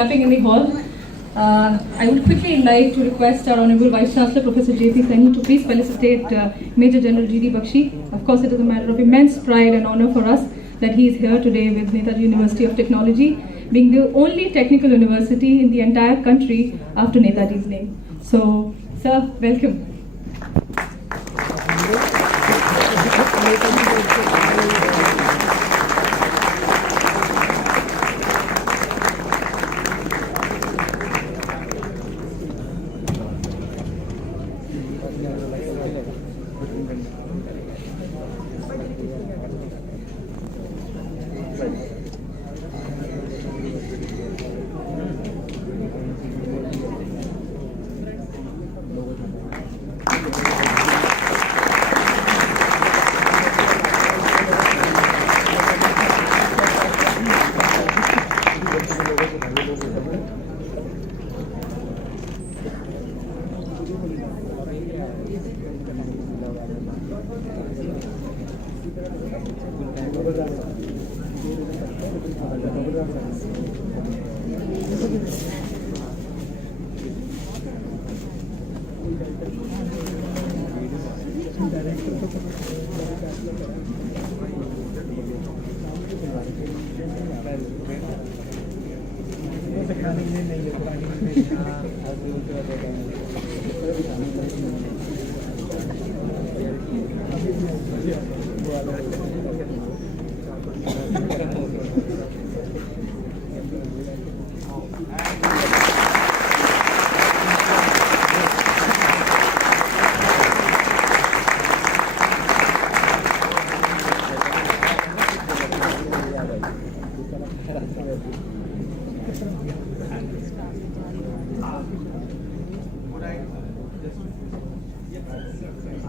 clapping in the hall. I would quickly like to request our Honorable Vice Chancellor, Professor J.P. Saini, to please felicitate Major General G.D. Bakshi. Of course, it is a matter of immense pride and honor for us that he is here today with Netaji University of Technology, being the only technical university in the entire country after Netaji's name. So, sir, welcome.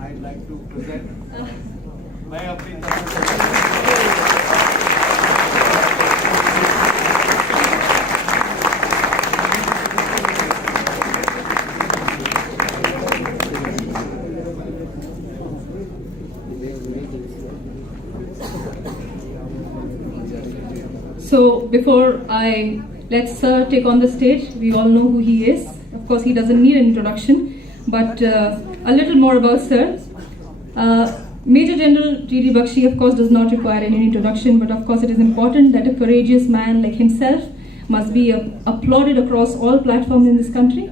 I'd like to present my opinion. So before I let Sir take on the stage, we all know who he is. Of course, he doesn't need an introduction, but a little more about Sir. Major General G.D. Bakshi, of course, does not require any introduction, but of course it is important that a courageous man like himself must be applauded across all platforms in this country.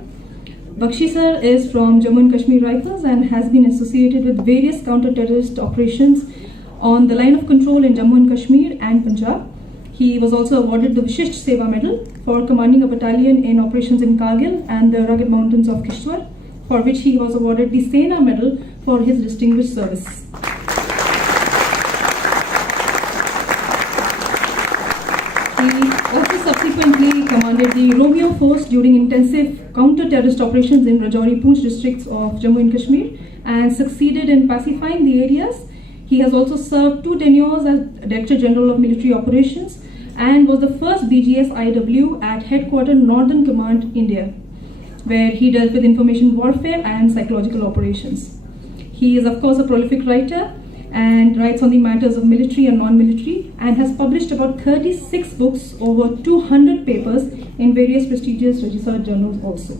Bakshi Sir is from Jammu and Kashmir Rifles and has been associated with various counter-terrorist operations on the line of control in Jammu and Kashmir and Punjab. He was also awarded the Vishisht Seva Medal for commanding a battalion in operations in Kargil and the rugged mountains of Kishtwar, for which he was awarded the Sena Medal for his distinguished service. He also subsequently commanded the Romeo Force during intensive counter-terrorist operations in Rajouri Poonch districts of Jammu and Kashmir and succeeded in pacifying the areas. He has also served 2 tenures as Director General of Military Operations and was the first BGS IW at Headquarter Northern Command, India, where he dealt with information warfare and psychological operations. He is, of course, a prolific writer and writes on the matters of military and non-military and has published about 36 books, over 200 papers in various prestigious research journals also.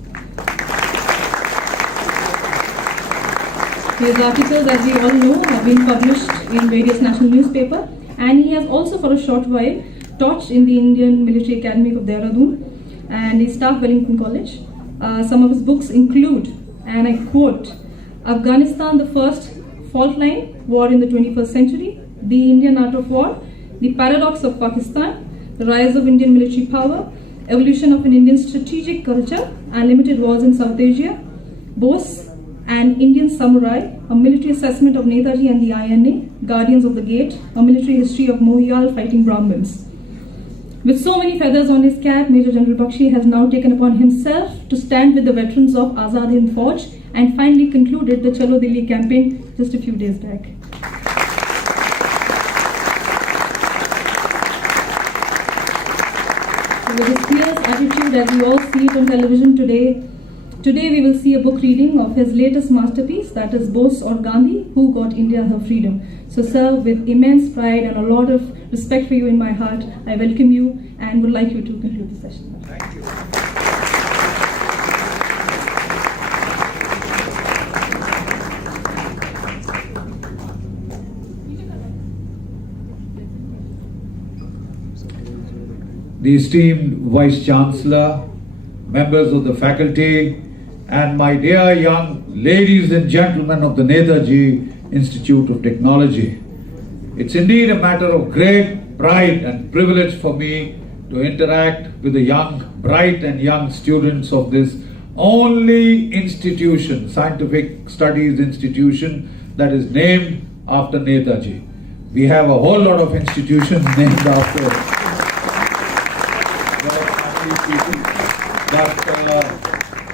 His articles, as we all know, have been published in various national newspapers, and he has also for a short while taught in the Indian Military Academy of Dehradun and the Staff Wellington College. Some of his books include, and I quote, Afghanistan, the First Fault Line, War in the 21st Century, The Indian Art of War, The Paradox of Pakistan, The Rise of Indian Military Power, Evolution of an Indian Strategic Culture, and Limited Wars in South Asia, Bose and Indian Samurai, A Military Assessment of Netaji and the INA, Guardians of the Gate, A Military History of Mohial Fighting Brahmins. With so many feathers on his cap, Major General Bakshi has now taken upon himself to stand with the veterans of Azad Hind Fauj and finally concluded the Chalo Delhi campaign just a few days back. So with his fierce attitude, as we all see it on television today we will see a book reading of his latest masterpiece, that is Bose or Gandhi, Who Got India Her Freedom. So sir, with immense pride and a lot of respect for you in my heart, I welcome you and would like you to conclude the session. Thank you. The esteemed Vice Chancellor, members of the faculty, and my dear young ladies and gentlemen of the Netaji Institute of Technology. It's indeed a matter of great pride and privilege for me to interact with the young, bright and young students of this only institution, scientific studies institution, that is named after Netaji. We have a whole lot of institutions named after people, but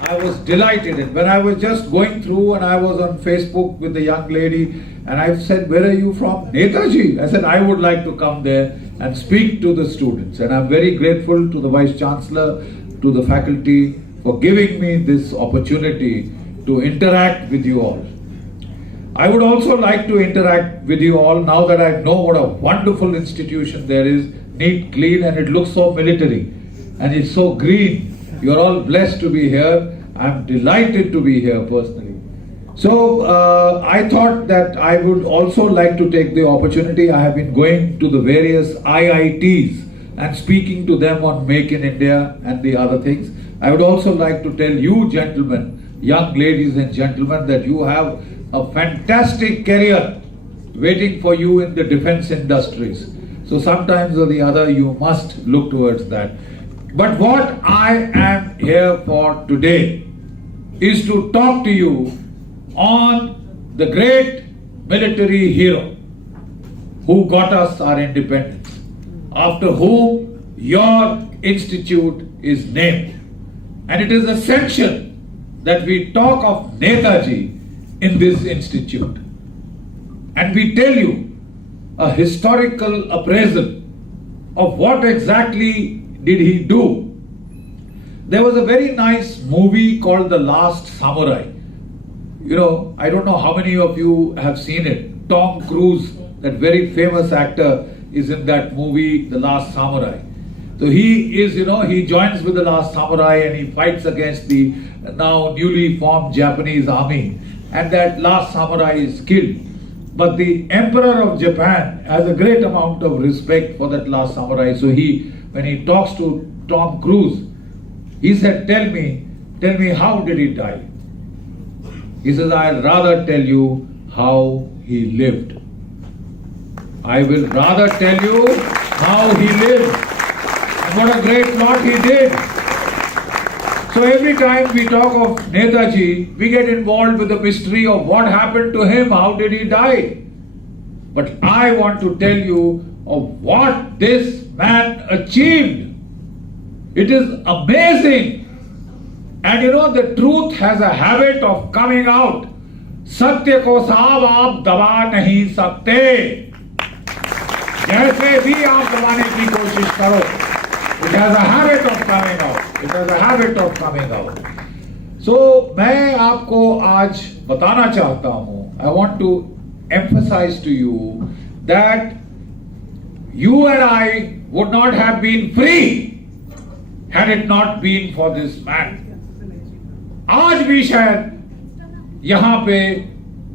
I was delighted. And when I was just going through and I was on Facebook with the young lady and I said, "Where are you from?" "Netaji." I said, "I would like to come there and speak to the students." And I'm very grateful to the Vice Chancellor, to the faculty for giving me this opportunity to interact with you all. I would also like to interact with you all now that I know what a wonderful institution there is, neat, clean, and it looks so military. And it's so green. You're all blessed to be here. I'm delighted to be here personally. So I thought that I would also like to take the opportunity. I have been going to the various IITs and speaking to them on Make in India and the other things. I would also like to tell you gentlemen, young ladies and gentlemen, that you have a fantastic career waiting for you in the defense industries. So sometimes or the other you must look towards that. But what I am here for today is to talk to you on the great military hero who got us our independence, after whom your institute is named. And it is essential that we talk of Netaji in this institute. And we tell you a historical appraisal of what exactly did he do. There was a very nice movie called The Last Samurai. You know, I don't know how many of you have seen it. Tom Cruise, that very famous actor, is in that movie, The Last Samurai. So he is, he joins with the Last Samurai and he fights against the now newly formed Japanese army. And that Last Samurai is killed. But the Emperor of Japan has a great amount of respect for that Last Samurai. So when he talks to Tom Cruise, he said, tell me, how did he die? He says, I'd rather tell you how he lived. I will rather tell you how he lived. And what a great lot he did. So every time we talk of Netaji, we get involved with the mystery of what happened to him, how did he die? But I want to tell you of what this man achieved. It is amazing. And the truth has a habit of coming out. सत्य को साहब आप दबा नहीं सकते. जैसे भी आप दबाने की कोशिश करो, it has a habit of coming out. It has a habit of coming out. So मैं आपको आज बताना चाहता हूँ. I want to emphasize to you that you and I would not have been free had it not been for this man. आज भी शायद यहाँ पे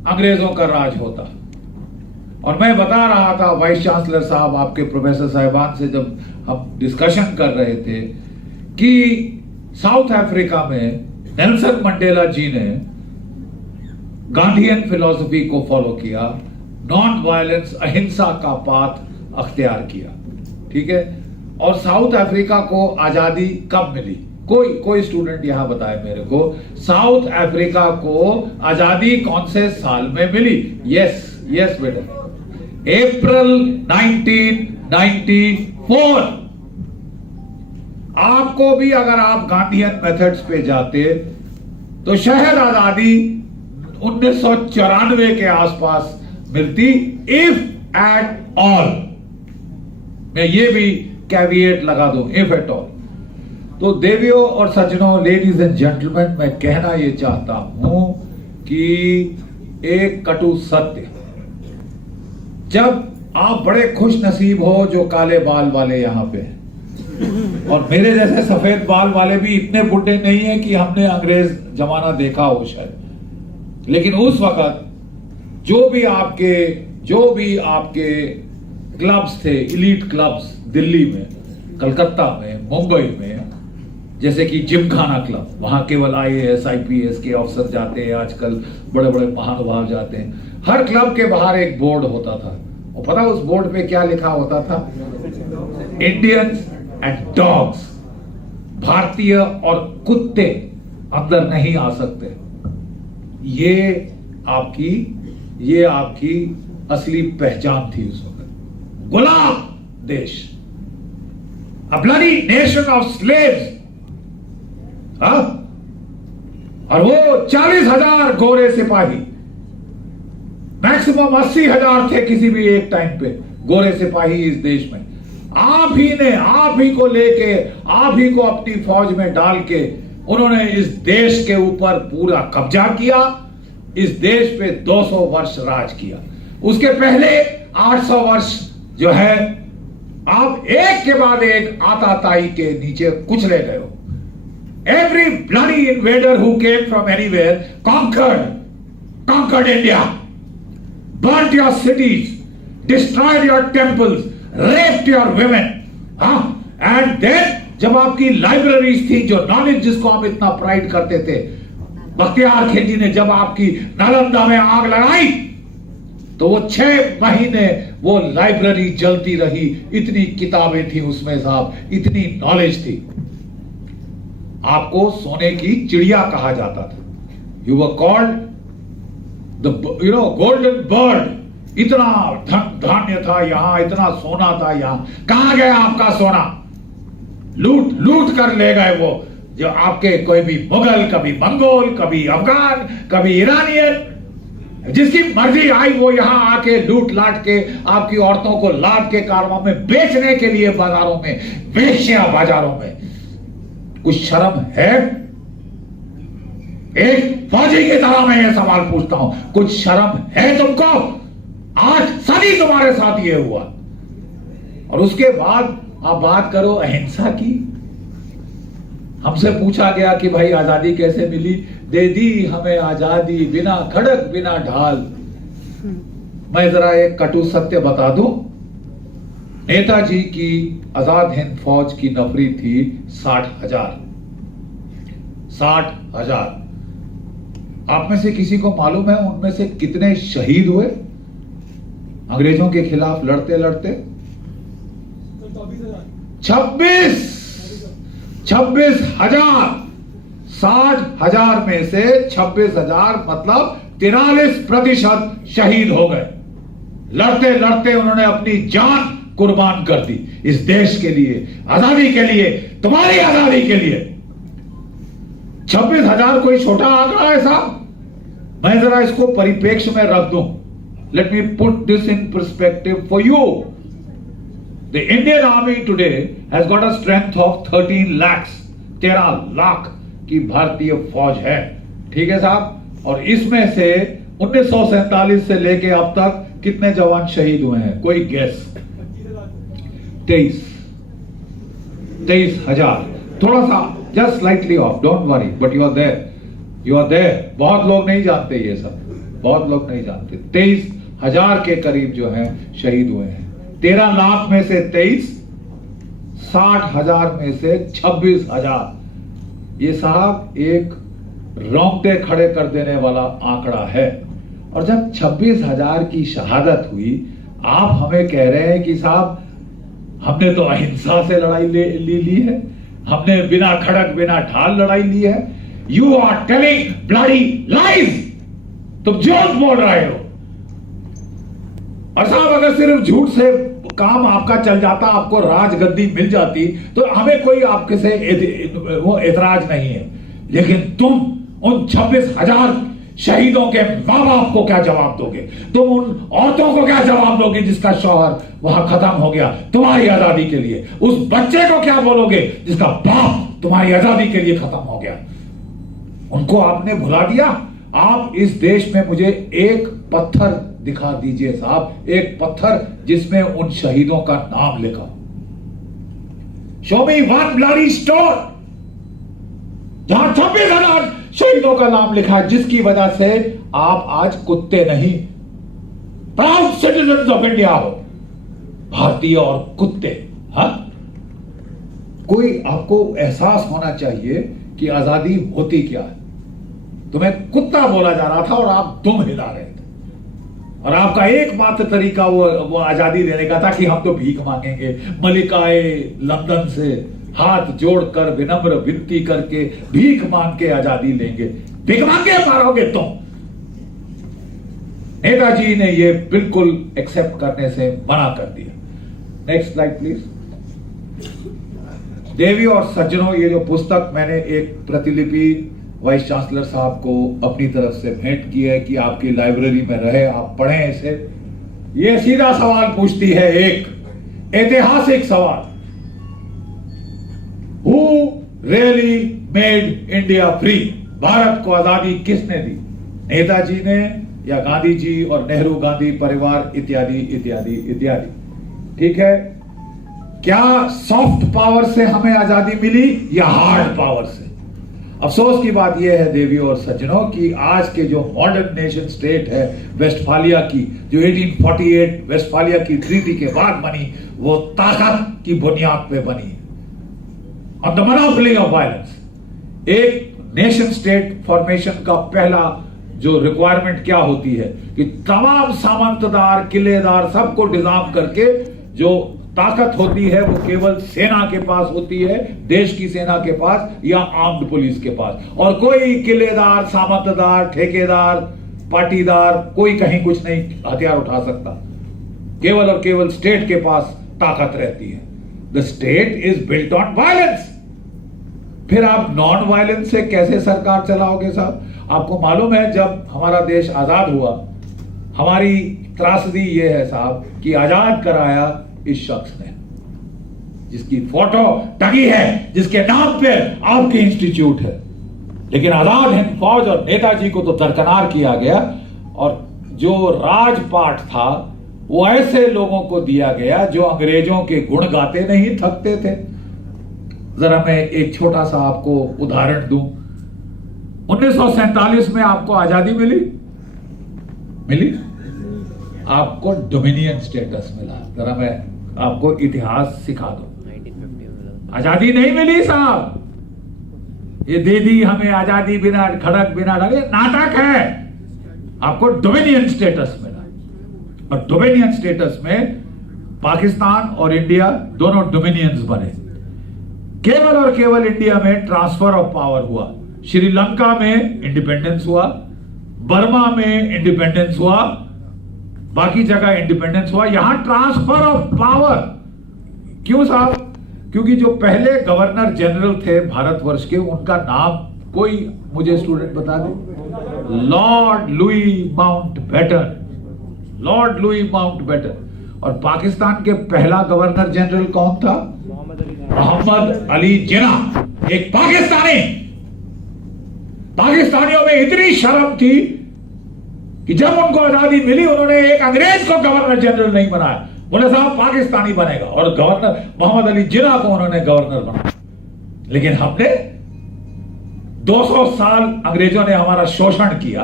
अंग्रेजों का राज होता. और मैं बता रहा था वाइस चांसलर साहब, आपके प्रोफेसर साहिबान से जब हम डिस्कशन कर रहे थे कि साउथ अफ्रीका में नेल्सन मंडेला जी ने गांधीयन फिलॉसफी को फॉलो किया, नॉन वायलेंस, अहिंसा का पाथ अख्तियार किया. ठीक है. और साउथ अफ्रीका को आजादी कब मिली? कोई स्टूडेंट यहां बताए मेरे को, साउथ अफ्रीका को आजादी कौन से साल में मिली? यस बेटा, अप्रैल 1994. आपको भी अगर आप गांधीयन मेथड्स पे जाते तो शायद आजादी 1994 के आसपास मिलती, इफ एट ऑल. मैं ये भी कैविएट लगा दूं, इफ एट ऑल. तो देवियों और सज्जनों, लेडीज एंड जेंटलमैन, मैं कहना ये चाहता हूं कि एक कटु सत्य, जब आप बड़े खुश नसीब हो जो काले बाल वाले यहां पे, और मेरे जैसे सफेद बाल वाले भी इतने बुढ़े नहीं है कि हमने अंग्रेज जमाना देखा हो शायद, लेकिन उस वक्त जो भी आपके क्लब्स थे, इलीट क्लब्स दिल्ली में, कलकत्ता में, मुंबई में, जैसे कि जिमखाना क्लब, वहां केवल IAS IPS के अफसर जाते हैं, आजकल बड़े बड़े महानुभाव जाते हैं। हर क्लब के बाहर एक बोर्ड होता था, और पता उस बोर्ड पे क्या लिखा होता था? इंडियंस एंड डॉग्स, भारतीय और कुत्ते अंदर नहीं आ सकते। ये आपकी असली पहचान थी उस वक्त। गुलाम देश, a bloody nation of slaves, और वो 40,000 गोरे सिपाही, मैक्सिमम 80,000 थे किसी भी एक टाइम पे गोरे सिपाही इस देश में। आप ही को लेके, आप ही को अपनी फौज में डाल के उन्होंने इस देश के ऊपर पूरा कब्जा किया, इस देश पे 200 वर्ष राज किया। उसके पहले 800 वर्ष जो है आप एक के बाद एक आताताई के नीचे कुचले गए हो। Every bloody invader who came from anywhere conquered India, burnt your cities, destroyed your temples, raped your women, and then जब आपकी लाइब्रेरीज थी, जो नॉलेज जिसको हम इतना प्राइड करते थे, बख्तियार खिलजी ने जब आपकी नालंदा में आग लगाई तो वो 6 महीने वो लाइब्रेरी जलती रही। इतनी किताबें थी उसमें साहब, इतनी नॉलेज थी। आपको सोने की चिड़िया कहा जाता था। You were called the golden bird. इतना धान्य था यहां, इतना सोना था यहां। कहां गया आपका सोना? लूट कर ले गए वो जो आपके कोई भी मुगल, कभी मंगोल, कभी अफगान, कभी ईरानियन, जिसकी मर्जी आई वो यहां आके लूट लाट के आपकी औरतों को लाट के कारवां में बेचने के लिए बाजारों में, वेश्या बाजारों में। कुछ शर्म है? एक फौजी की तरह मैं ये सवाल पूछता हूं, कुछ शर्म है तुमको? 8 सदी तुम्हारे साथ ये हुआ, और उसके बाद आप बात करो अहिंसा की। हमसे पूछा गया कि भाई आजादी कैसे मिली? दे दी हमें आजादी बिना खड़क बिना ढाल। मैं जरा एक कटु सत्य बता दूं। नेताजी की आजाद हिंद फौज की नफरी थी 60,000। 60,000। आप में से किसी को मालूम है उनमें से कितने शहीद हुए अंग्रेजों के खिलाफ लड़ते लड़ते? 26,000। 60,000 में से 26,000 मतलब 43% शहीद हो गए। लड़ते लड़ते उन्होंने अपनी जान कुर्बान कर दी इस देश के लिए, आजादी के लिए, तुम्हारी आजादी के लिए। 26,000 कोई छोटा आंकड़ा है साहब? मैं जरा इसको परिप्रेक्ष्य में रख दूं। Let me put this in perspective for you. The Indian Army today has got a strength of 13 lakhs, 13 lakh की भारतीय फौज है। ठीक है साहब? और इसमें से 1947 से लेके अब तक कितने जवान शहीद हुए हैं? कोई गेस? 23,000। थोड़ा सा just slightly off, don't worry, but you are there. बहुत लोग नहीं जानते ये सब, बहुत लोग नहीं जानते। 23,000 के करीब जो है शहीद हुए हैं। 13 लाख में से 23, 60,000 में से 26,000। ये साहब एक रोंगटे खड़े कर देने वाला आंकड़ा है। और जब 26,000 की शहादत हुई, आप हमें कह रहे हैं कि साहब हमने तो अहिंसा से लड़ाई ली है, हमने बिना खड़क बिना ढाल लड़ाई ली है। You are telling bloody lies. तुम झूठ बोल रहे हो। और साहब अगर सिर्फ झूठ से काम आपका चल जाता, आपको राजगद्दी मिल जाती, तो हमें कोई आपके से वो एतराज नहीं है। लेकिन तुम उन 26,000 शहीदों के मां बाप को क्या जवाब दोगे? तुम उन औरतों को क्या जवाब दोगे जिसका शौहर वहां खत्म हो गया तुम्हारी आजादी के लिए? उस बच्चे को क्या बोलोगे जिसका बाप तुम्हारी आजादी के लिए खत्म हो गया? उनको आपने भुला दिया। आप इस देश में मुझे एक पत्थर दिखा दीजिए साहब, एक पत्थर जिसमें उन शहीदों का नाम लिखा। शो मी वन ब्लडी स्टोन जहां 26,000 शहीदों का नाम लिखा है, जिसकी वजह से आप आज कुत्ते नहीं, प्राउड सिटीजन्स ऑफ इंडिया हो, भारतीय और कुत्ते। हाँ, कोई आपको एहसास होना चाहिए कि आजादी होती क्या है। तुम्हें कुत्ता बोला जा रहा था और आप दुम हिला रहे थे, और आपका एकमात्र तरीका वो आजादी लेने का था कि हम तो भीख मांगेंगे, मलिकाए लंदन से हाथ जोड़कर विनम्र विनती करके भीख मांग के आजादी लेंगे। भीख मांगे मारोगे तुम। नेताजी ने ये बिल्कुल एक्सेप्ट करने से मना कर दिया। Next slide please. देवी और सज्जनों, ये जो पुस्तक मैंने एक प्रतिलिपि वाइस चांसलर साहब को अपनी तरफ से भेंट की है कि आपकी लाइब्रेरी में रहे, आप पढ़ें इसे। ये सीधा सवाल पूछती है, एक ऐतिहासिक सवाल, Who really made India free? Bharat को आजादी किसने दी? नेताजी ने या गांधी जी और नेहरू गांधी परिवार इत्यादि इत्यादि इत्यादि। ठीक है, क्या सॉफ्ट पावर से हमें आजादी मिली या हार्ड पावर से? अफसोस की बात यह है देवियों और सज्जनों कि आज के जो मॉडर्न नेशन स्टेट है वेस्टफालिया की, जो 1848 वेस्टफालिया की ट्रीटी के बाद बनी, वो ताकत की बुनियाद पे बनी, on the monopoly of violence. एक नेशन स्टेट फॉर्मेशन का पहला जो रिक्वायरमेंट क्या होती है कि तमाम सामंतदार किलेदार सबको डिजार्म करके जो ताकत होती है वो केवल सेना के पास होती है, देश की सेना के पास या आर्म्ड पुलिस के पास, और कोई किलेदार सामंतदार ठेकेदार पाटीदार कोई कहीं कुछ नहीं हथियार उठा सकता। केवल और केवल स्टेट के पास ताकत रहती है। The state is built on violence. फिर आप नॉन वायलेंस से कैसे सरकार चलाओगे साहब? आपको मालूम है जब हमारा देश आजाद हुआ, हमारी त्रासदी यह है साहब कि आजाद कराया इस शख्स ने, जिसकी फोटो टंगी है, जिसके नाम पे आपके इंस्टीट्यूट है। लेकिन आजाद हिंद फौज और नेताजी को तो दरकिनार किया गया, और जो राजपाट था वो ऐसे लोगों को दिया गया जो अंग्रेजों के गुण गाते नहीं थकते थे। जरा मैं एक छोटा सा आपको उदाहरण दूं। 1947 में आपको आजादी मिली, आपको डोमिनियन स्टेटस मिला। जरा मैं आपको इतिहास सिखा दूं। आजादी नहीं मिली साहब, ये दे दी हमें आजादी बिना खड़क बिना लगे, नाटक है। आपको डोमिनियन स्टेटस मिला, और डोमिनियन स्टेटस में पाकिस्तान और इंडिया दोनों डोमिनियंस बने। केवल और केवल इंडिया में ट्रांसफर ऑफ पावर हुआ। श्रीलंका में इंडिपेंडेंस हुआ, बर्मा में इंडिपेंडेंस हुआ, बाकी जगह इंडिपेंडेंस हुआ, यहां ट्रांसफर ऑफ पावर। क्यों साहब? क्योंकि जो पहले गवर्नर जनरल थे भारतवर्ष के, उनका नाम कोई मुझे स्टूडेंट बता दे। Lord Louis Mountbatten. Lord Louis Mountbatten. और पाकिस्तान के पहला गवर्नर जनरल कौन था? मोहम्मद अली जिन्ना, एक पाकिस्तानी। पाकिस्तानियों में इतनी शर्म थी कि जब उनको आजादी मिली उन्होंने एक अंग्रेज को गवर्नर जनरल नहीं बनाया, बोले साहब पाकिस्तानी बनेगा, और गवर्नर मोहम्मद अली जिन्ना को उन्होंने गवर्नर बनाया। लेकिन हमने 200 साल अंग्रेजों ने हमारा शोषण किया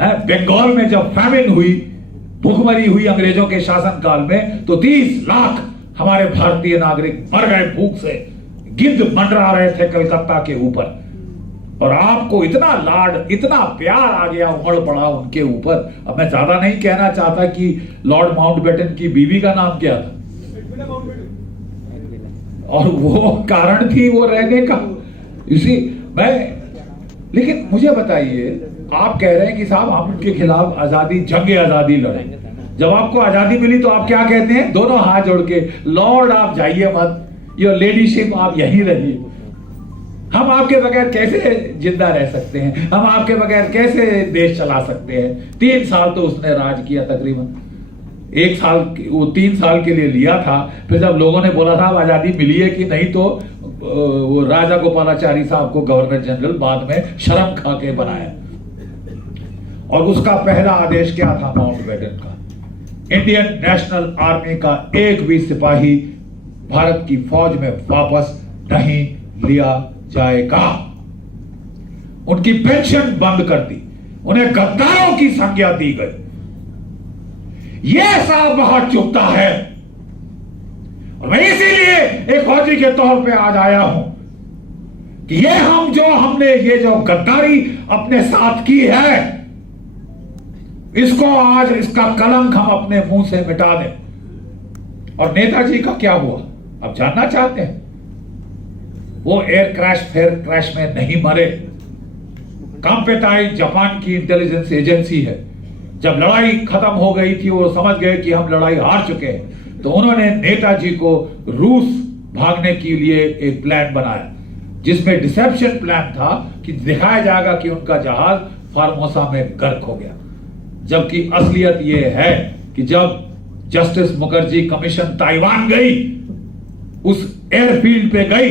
है। बंगाल में जब फैमिन हुई, भूखमरी हुई अंग्रेजों के शासनकाल में, तो 30 लाख हमारे भारतीय नागरिक मर गए भूख से, गिद्ध मंडरा रहे थे कलकत्ता के ऊपर। और आपको इतना लाड, इतना प्यार आ गया, उमड़ पड़ा उनके ऊपर। अब मैं ज्यादा नहीं कहना चाहता कि लॉर्ड माउंटबेटन की बीवी का नाम क्या था, और वो कारण थी वो रहने का। इसी लेकिन मुझे बताइए, आप कह रहे हैं कि साहब हम उनके खिलाफ आजादी, जंग आजादी लड़े। जब आपको आजादी मिली तो आप क्या कहते हैं? दोनों हाथ जोड़ के, लॉर्ड आप जाइए मत, योर लेडीशिप आप यहीं रहिए। हम आपके बगैर कैसे जिंदा रह सकते हैं? हम आपके बगैर कैसे देश चला सकते हैं? 3 साल तो उसने राज किया तकरीबन। 1 साल वो 3 साल के लिए लिया था। फिर जब लोगों ने बोला था आजादी मिली है कि नहीं, तो वो राजा गोपालाचारी साहब को गवर्नर जनरल बाद में शर्म खा के बनाया। और उसका पहला आदेश क्या था माउंटबेटन का? इंडियन नेशनल आर्मी का एक भी सिपाही भारत की फौज में वापस नहीं लिया जाएगा। उनकी पेंशन बंद कर दी, उन्हें गद्दारों की संज्ञा दी गई। यह साहब बहुत चुभता है और मैं इसीलिए एक फौजी के तौर पे आज आया हूं कि हमने ये जो गद्दारी अपने साथ की है, इसको आज इसका कलंक हम अपने मुंह से मिटा दें। और नेताजी का क्या हुआ आप जानना चाहते हैं? वो एयर क्रैश में नहीं मरे। काम्पेटाई जापान की इंटेलिजेंस एजेंसी है। जब लड़ाई खत्म हो गई थी, वो समझ गए कि हम लड़ाई हार चुके हैं, तो उन्होंने नेताजी को रूस भागने के लिए एक प्लान बनाया, जिसमें डिसेप्शन प्लान था कि दिखाया जाएगा कि उनका जहाज फार्मोसा में गर्क हो गया। जबकि असलियत यह है कि जब जस्टिस मुखर्जी कमीशन ताइवान गई, उस एयरफील्ड पे गई,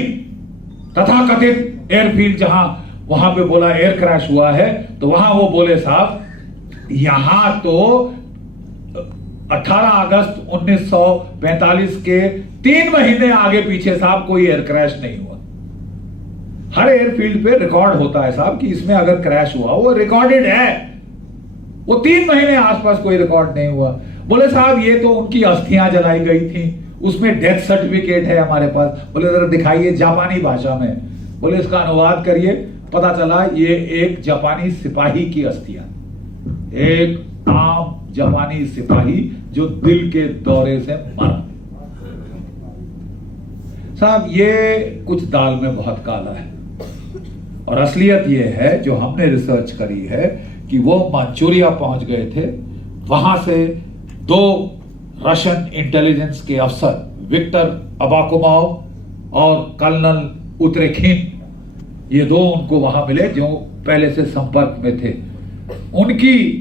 तथाकथित एयरफील्ड जहां वहां पे बोला एयर क्रैश हुआ है, तो वहां वो बोले साहब यहां तो 18 अगस्त 1945 के 3 महीने आगे पीछे साहब कोई एयर क्रैश नहीं हुआ। हर एयरफील्ड पे रिकॉर्ड होता है साहब कि इसमें अगर क्रैश हुआ, वो रिकॉर्डेड है। वो 3 महीने आसपास कोई रिकॉर्ड नहीं हुआ। बोले साहब ये तो उनकी अस्थियां जलाई गई थी, उसमें डेथ सर्टिफिकेट है हमारे पास। बोले जरा दिखाइए जापानी भाषा में। बोले इसका अनुवाद करिए। पता चला ये एक जापानी सिपाही की अस्थियां, एक आम जापानी सिपाही जो दिल के दौरे से मरा। साहब ये कुछ दाल में बहुत काला है। और असलियत ये है जो हमने रिसर्च करी है कि वो मांचूरिया पहुंच गए थे। वहां से 2 रशियन इंटेलिजेंस के अफसर विक्टर अबाकुमाव और कर्नल उतरेखिन, ये 2 उनको वहां मिले जो पहले से संपर्क में थे। उनकी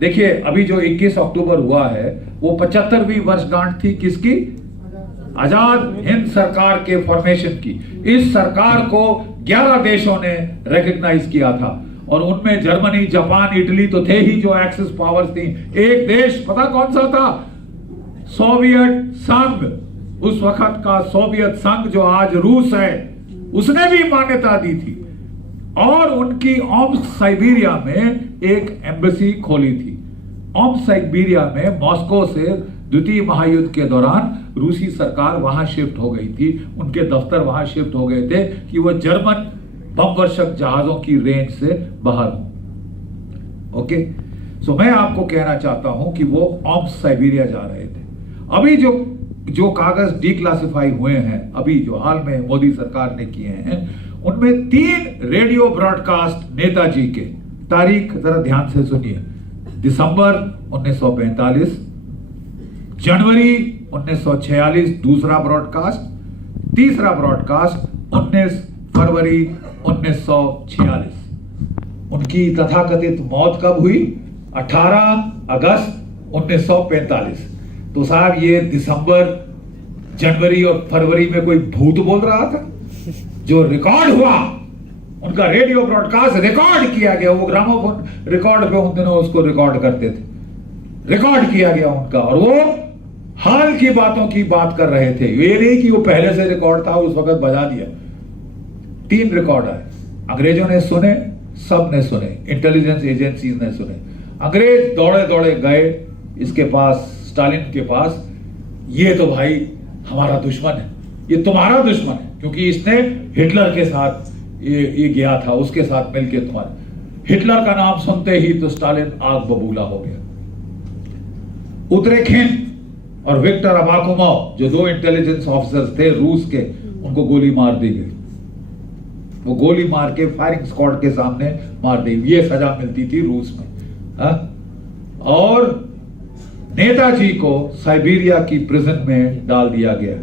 देखिए अभी जो 21 अक्टूबर हुआ है वो 75वीं वर्षगांठ थी किसकी? आजाद हिंद सरकार के फॉर्मेशन की। इस सरकार को 11 देशों ने रिकॉग्नाइज किया था और उनमें जर्मनी, जापान, इटली तो थे ही जो एक्सिस पावर्स थी। एक देश पता कौन सा था? सोवियत संघ। उस वक्त का सोवियत संघ जो आज रूस है, उसने भी मान्यता दी थी और उनकी ओम्स्क साइबेरिया में एक एम्बेसी खोली थी। ओम्स्क साइबेरिया में मॉस्को से द्वितीय महायुद्ध के दौरान रूसी सरकार वहां शिफ्ट हो गई थी। उनके दफ्तर वहां शिफ्ट हो गए थे कि वो जर्मन बमवर्षक जहाजों की रेंज से बाहर हो। ओके, सो मैं आपको कहना चाहता हूं कि वो ओम्स्क साइबेरिया जा रहे थे। अभी जो कागज डिक्लासिफाई हुए हैं, अभी जो हाल में मोदी सरकार ने किए हैं, उनमें 3 रेडियो ब्रॉडकास्ट नेताजी के, तारीख जरा ध्यान से सुनिए, दिसंबर 1945, जनवरी 1946 दूसरा ब्रॉडकास्ट, तीसरा ब्रॉडकास्ट 19 फरवरी 1946। उनकी तथाकथित मौत कब हुई? 18 अगस्त 1945। तो साहब ये दिसंबर, जनवरी और फरवरी में कोई भूत बोल रहा था? जो रिकॉर्ड हुआ, उनका रेडियो ब्रॉडकास्ट रिकॉर्ड किया गया। वो ग्रामोफोन रिकॉर्ड पे उन दिनों उसको रिकॉर्ड करते थे, रिकॉर्ड किया गया उनका। और वो हाल की बातों की बात कर रहे थे, ये नहीं कि वो पहले से रिकॉर्ड था उस वक्त बजा दिया। 3 रिकॉर्ड आए, अंग्रेजों ने सुने, सब ने सुने, इंटेलिजेंस एजेंसीज ने सुने। अंग्रेज दौड़े दौड़े गए इसके पास, स्टालिन के पास। ये तो भाई हमारा दुश्मन है, ये तुम्हारा दुश्मन है, क्योंकि इसने हिटलर के साथ ये गया था, उसके साथ मिलके तुम्हारे। हिटलर का नाम सुनते ही तो स्टालिन आग बबूला हो गया। उतरेखिन और विक्टर अबाकुमाव जो 2 इंटेलिजेंस ऑफिसर्स थे रूस के, उनको गोली मार दी गई। वो गोली मार के फायरिंग स्क्वाड के सामने मार दी। ये सजा मिलती थी रूस में। और नेताजी को साइबेरिया की प्रिजन में डाल दिया गया,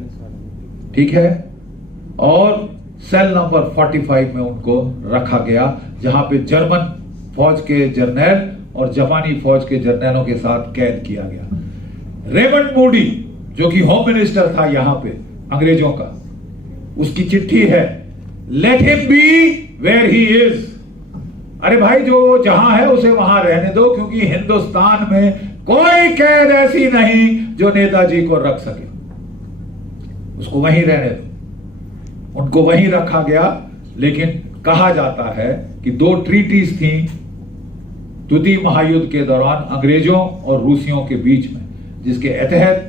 ठीक है, और सेल नंबर 45 में उनको रखा गया, जहां पे जर्मन फौज के जर्नैल और जापानी फौज के जर्नैलों के साथ कैद किया गया। रेमंड मूडी जो कि होम मिनिस्टर था यहां पे अंग्रेजों का, उसकी चिट्ठी है, let him be where he is. अरे भाई जो जहां है उसे वहां रहने दो, क्योंकि हिंदुस्तान में कोई कैद ऐसी नहीं जो नेताजी को रख सके। उसको वहीं रहने दो। उनको वहीं रखा गया, लेकिन कहा जाता है कि 2 ट्रीटीज थी द्वितीय महायुद्ध के दौरान अंग्रेजों और रूसियों के बीच में, जिसके तहत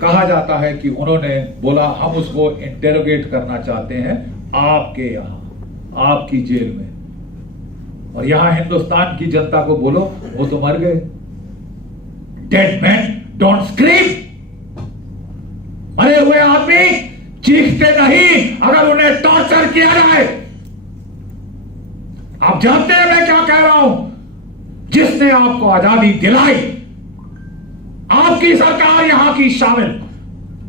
कहा जाता है कि उन्होंने बोला हम उसको इंटेरोगेट करना चाहते हैं आपके यहां, आपकी जेल में, और यहां हिंदुस्तान की जनता को बोलो वो तो मर गए। Dead man don't scream. मरे हुए आदमी चीखते नहीं अगर उन्हें टॉर्चर किया जाए। आप जानते हैं मैं क्या कह रहा हूं? जिसने आपको आजादी दिलाई, आपकी सरकार यहां की शामिल,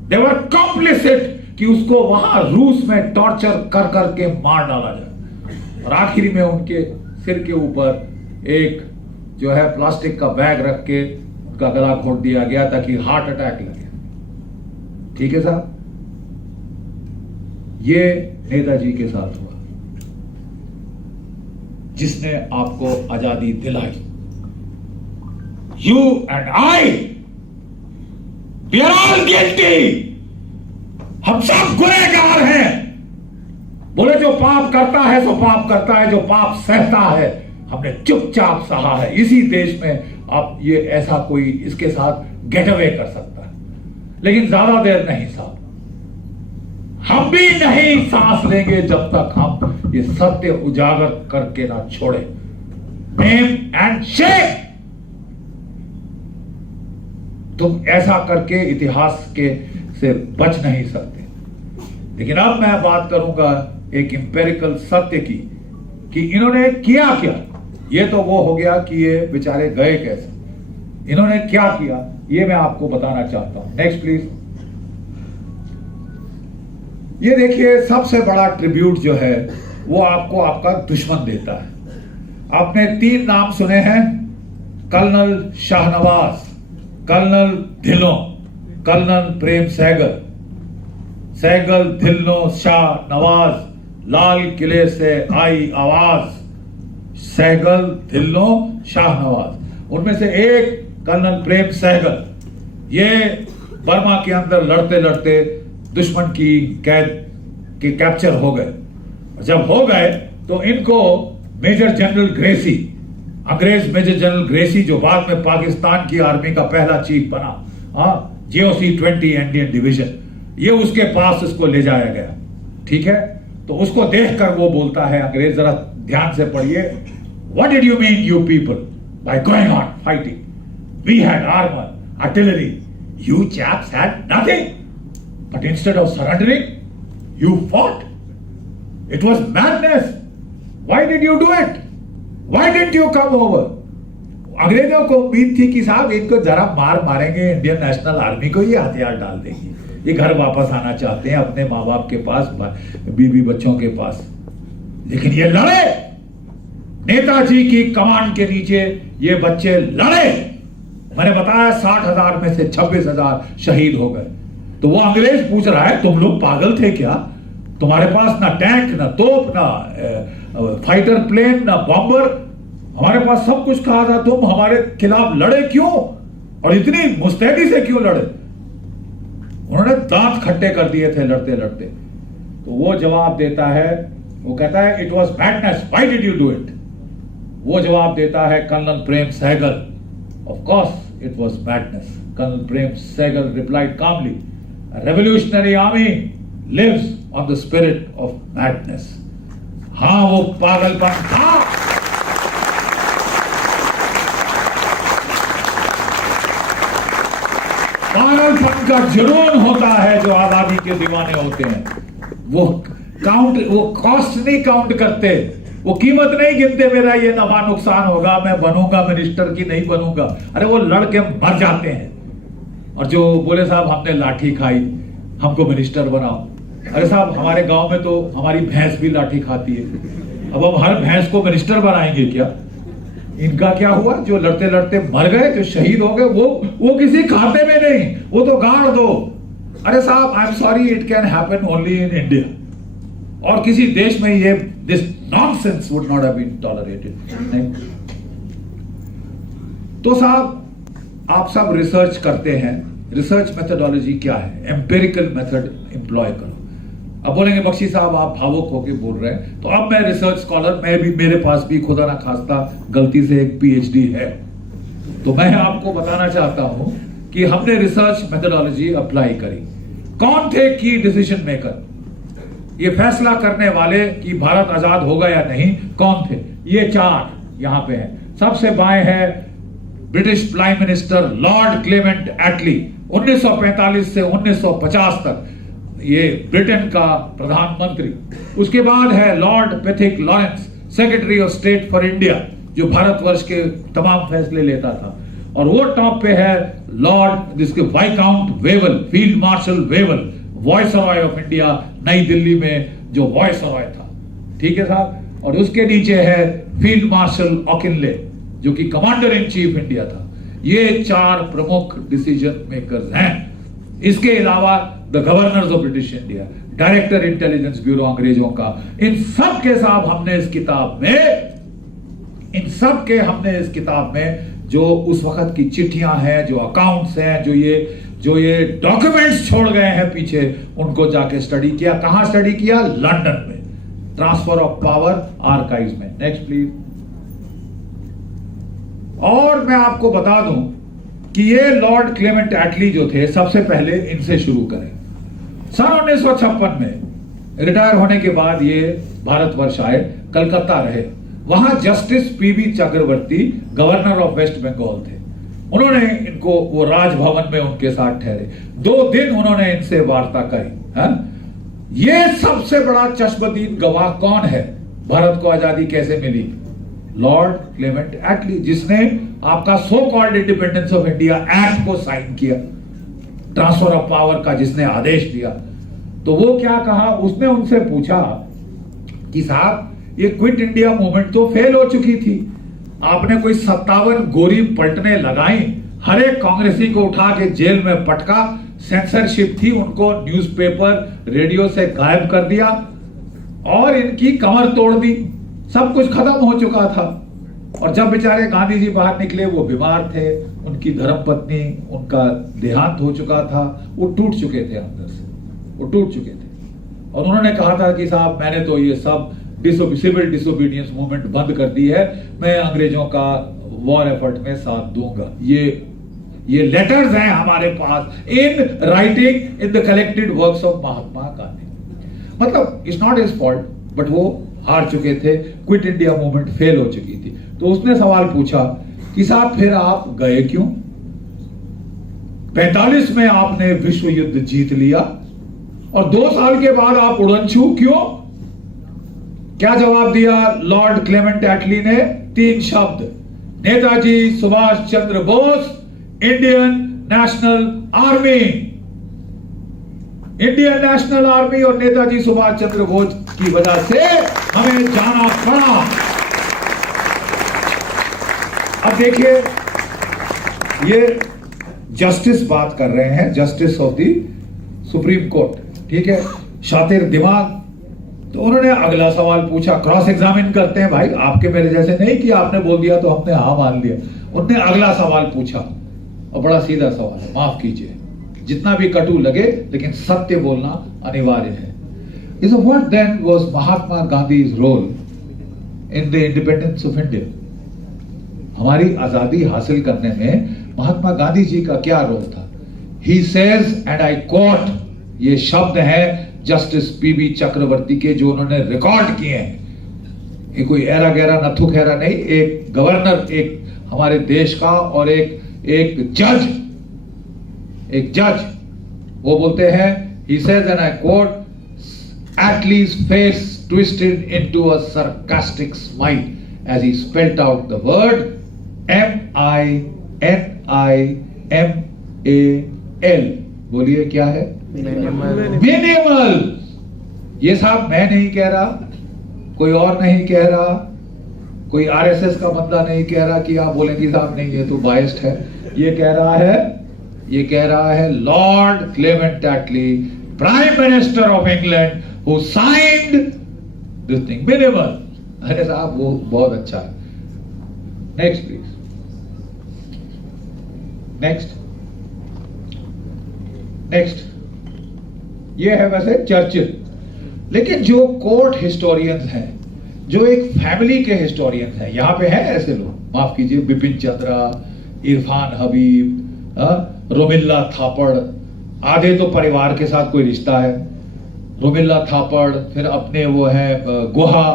दे वर कॉम्प्लिसिट कि उसको वहां रूस में टॉर्चर कर करके मार डाला जाए, और आखिरी में उनके सिर के ऊपर एक जो है प्लास्टिक का बैग रख के उनका गला घोट दिया गया ताकि हार्ट अटैक लगे। ठीक है साहब, ये नेताजी के साथ हुआ, जिसने आपको आजादी दिलाई। You and I, we are all guilty. हम सब गुनहगार हैं। बोले जो पाप करता है सो पाप करता है, जो पाप सहता है हमने चुपचाप सहा है। इसी देश में अब ये ऐसा कोई इसके साथ गेट अवे कर सकता है, लेकिन ज्यादा देर नहीं साहब, हम भी नहीं सांस लेंगे जब तक हम ये सत्य उजागर करके ना छोड़े। Name and Shem. तुम ऐसा करके इतिहास के से बच नहीं सकते। लेकिन अब मैं बात करूंगा एक इंपेरिकल सत्य की कि इन्होंने किया क्या। ये तो वो हो गया कि ये बेचारे गए कैसे, इन्होंने क्या किया ये मैं आपको बताना चाहता हूं। Next please. ये देखिए, सबसे बड़ा ट्रिब्यूट जो है वो आपको आपका दुश्मन देता है। आपने 3 नाम सुने हैं, colonel Shahnawaz, colonel Dhillon, colonel Prem Sahgal. Sahgal, Dhillon, Shah, Nawaz, लाल किले से आई आवाज। सहगल, ढिल्लों, शाह, नवाज। उनमें से एक कर्नल प्रेम सहगल, ये बर्मा के अंदर लड़ते लड़ते दुश्मन की कैद के कैप्चर हो गए। जब हो गए तो इनको मेजर जनरल ग्रेसी, अंग्रेज मेजर जनरल ग्रेसी, जो बाद में पाकिस्तान की आर्मी का पहला चीफ बना, JOC 20 इंडियन डिवीजन, ये उसके पास इसको ले जाया गया। ठीक है, तो उसको देखकर वो बोलता है, अंग्रेज, जरा ध्यान से पढ़िए, what did you mean you people by going on fighting? We had armour, artillery, you chaps had nothing, but instead of surrendering you fought. It was madness. Why did you do it? Why didn't you come over? अंग्रेजों को उम्मीद थी कि साहब इनको जरा मारेंगे, Indian National army को ये हथियार डाल देंगे, ये घर वापस आना चाहते हैं अपने माँ बाप के पास, बीवी बच्चों के पास। लेकिन ये लड़े, नेताजी की कमांड के नीचे ये बच्चे लड़े। मैंने बताया 60,000 में से 26,000 शहीद हो गए। तो वो अंग्रेज पूछ रहा है, तुम लोग पागल थे क्या? तुम्हारे पास ना टैंक, ना तोप, ना फाइटर प्लेन, ना बॉम्बर, हमारे पास सब कुछ कहा था, तुम हमारे खिलाफ लड़े क्यों और इतनी मुस्तैदी से क्यों लड़े? उन्होंने दांत खट्टे कर दिए थे लड़ते लड़ते। तो वो जवाब देता है, वो कहता है it was madness, why did you do it? वो जवाब देता है colonel Prem Sahgal, of course it was madness. Colonel Prem Sahgal replied calmly, a revolutionary army lives on the spirit of madness. हाँ, वो पागलपन था। पागलपन का जुनून होता है जो आजादी के दीवाने होते हैं। वो कॉस्ट नहीं काउंट करते, वो कीमत नहीं गिनते, मेरा ये नफा नुकसान होगा, मैं बनूंगा मिनिस्टर की नहीं बनूंगा। अरे वो लड़के मर जाते हैं। और जो बोले साहब हमने लाठी खाई, हमको मिनिस्टर बनाओ। अरे साहब, हमारे गांव में तो हमारी भैंस भी लाठी खाती है, अब हम हर भैंस को मिनिस्टर बनाएंगे क्या? इनका क्या हुआ? जो लड़ते लड़ते मर गए, जो शहीद हो गए, वो किसी खाते में नहीं, वो तो गाड़ दो। अरे साहब, I am sorry, it can happen only in India, और किसी देश में ये this nonsense would not have been tolerated. तो साहब, आप सब रिसर्च करते हैं रिसर्च मेथोडोलॉजी क्या है, एम्पेरिकल मेथड एम्प्लॉय करो। अब बोलेंगे बख्शी साहब आप भावुक होके बोल रहे हैं, तो अब मैं रिसर्च स्कॉलर, मैं भी, मेरे पास भी खुदा ना खास्ता गलती से एक पीएचडी है, तो मैं आपको बताना चाहता हूं कि हमने रिसर्च मेथोडोलॉजी अप्लाई करी। कौन थे की डिसीजन मेकर, ये फैसला करने वाले कि भारत आजाद होगा या नहीं, कौन थे? ये चार यहां पे हैं। सबसे बाएं है British prime minister Lord Clement Attlee, 1945 से 1950 तक ये ब्रिटेन का प्रधानमंत्री। उसके बाद है Lord Pethick Lawrence, secretary of state for India, जो भारतवर्ष के तमाम फैसले लेता था। और वो टॉप पे है लॉर्ड जिसके Viscount Wavell, field marshal Wavell, viceroy of India, Nai Delhi में जो वॉयसरॉय था, ठीक है साहब। और उसके नीचे है फील्ड मार्शल ऑकिनले, जो कि कमांडर इन चीफ इंडिया था। ये चार प्रमुख डिसीजन मेकर्स हैं। इसके अलावा the governors of British India, director intelligence bureau अंग्रेजों का, इन सब के साथ हमने इस किताब में जो उस वक्त की चिट्ठियां हैं, जो अकाउंट्स हैं, जो ये डॉक्यूमेंट्स छोड़ गए हैं पीछे, उनको जाके स्टडी किया। कहां स्टडी किया? लंदन में, ट्रांसफर ऑफ पावर आर्काइव्स में। Next please. और मैं आपको बता दूं कि ये लॉर्ड क्लेमेंट एटली जो थे, सबसे पहले इनसे शुरू करें। सन 1956 में रिटायर होने के बाद ये भारतवर्ष आए, कलकत्ता रहे। वहां justice P B Chakravarti governor of West Bengal थे। उन्होंने इनको, वो राजभवन में उनके साथ ठहरे, 2 दिन उन्होंने इनसे वार्ता करी। है ये सबसे बड़ा चश्मदीद गवाह कौन है, भारत को आजादी कैसे मिली? लॉर्ड क्लेमेंट एटली, जिसने आपका so called independence of India act को साइन किया, ट्रांसफर ऑफ पावर का जिसने आदेश दिया। तो वो क्या कहा, उसने उनसे पूछा कि साहब ये क्विट इंडिया मूवमेंट तो फेल हो चुकी थी, आपने कोई 57 गोरी पलटने लगाई, हर एक कांग्रेसी को उठा के जेल में पटका, सेंसरशिप थी, उनको न्यूज़पेपर रेडियो से गायब कर दिया और इनकी कमर तोड़ दी, सब कुछ खत्म हो चुका था। और जब बेचारे गांधी जी बाहर निकले, वो बीमार थे, उनकी धर्मपत्नी, उनका देहांत हो चुका था, वो टूट चुके थे अंदर से, वो टूट चुके थे। और उन्होंने कहा था कि साहब मैंने तो ये सब सिविल डिसोबीडियंस मूवमेंट बंद कर दी है, मैं अंग्रेजों का वॉर एफर्ट में साथ दूंगा। ये लेटर्स हैं हमारे पास in writing in the collected works of Mahatma Gandhi. मतलब it's not his fault, but वो हार चुके थे, क्विट इंडिया मूवमेंट फेल हो चुकी थी। तो उसने सवाल पूछा कि साहब फिर आप गए क्यों? 45 में आपने विश्व युद्ध जीत लिया और 2 साल के बाद आप उड़नछू क्यों? क्या जवाब दिया लॉर्ड क्लेमेंट एटली ने? 3 शब्द, Netaji Subhash Chandra Bose, Indian National Army. Indian National Army और नेताजी सुभाष चंद्र बोस की वजह से हमें जाना पड़ा। अब देखिए, ये जस्टिस बात कर रहे हैं, justice of the supreme court, ठीक है, शातिर दिमाग। तो उन्होंने अगला सवाल पूछा, क्रॉस एग्जामिन करते हैं भाई, आपके मेरे जैसे नहीं कि आपने बोल दिया तो हमने हाँ मान लिया। उन्होंने अगला सवाल पूछा और बड़ा सीधा सवाल है, माफ कीजिए जितना भी कटु लगे, लेकिन सत्य बोलना अनिवार्य है। Is what then was Mahatma Gandhi's role in the independence of India? हमारी आजादी हासिल करने में महात्मा गांधी जी का क्या रोल था? He says and I quote, ये शब्द हैं जस्टिस पीबी चक्रवर्ती के, जो उन्होंने रिकॉर्ड किए हैं। ये कोई एरा गैरा नथु खेरा नहीं, एक गवर्नर, एक हमारे देश का, और एक जज, वो बोलते हैं, he says and I quote, Attlee's face twisted into a sarcastic smile as he spelled out the word MINIMAL। बोलिए क्या है? मिनिमल। ये साहब मैं नहीं कह रहा, कोई और नहीं कह रहा, कोई आरएसएस का बंदा नहीं कह रहा कि आप बोलेंगे साहब नहीं ये तो बायस्ड है। ये कह रहा है lord Clement Attlee, prime minister of England, who signed this thing, minimal. अरे साहब वो बहुत अच्छा है। Next please, next. नेक्स्ट, ये है वैसे चर्चिल, लेकिन जो कोर्ट हिस्टोरियंस हैं, जो एक फैमिली के हिस्टोरियंस हैं, यहां पे हैं ऐसे लोग, माफ कीजिए, बिपिन चंद्रा, इरफान हबीब, रोमिल्ला थापड़, आधे तो परिवार के साथ कोई रिश्ता है, रोमिल्ला थापड़, फिर अपने वो है गुहा,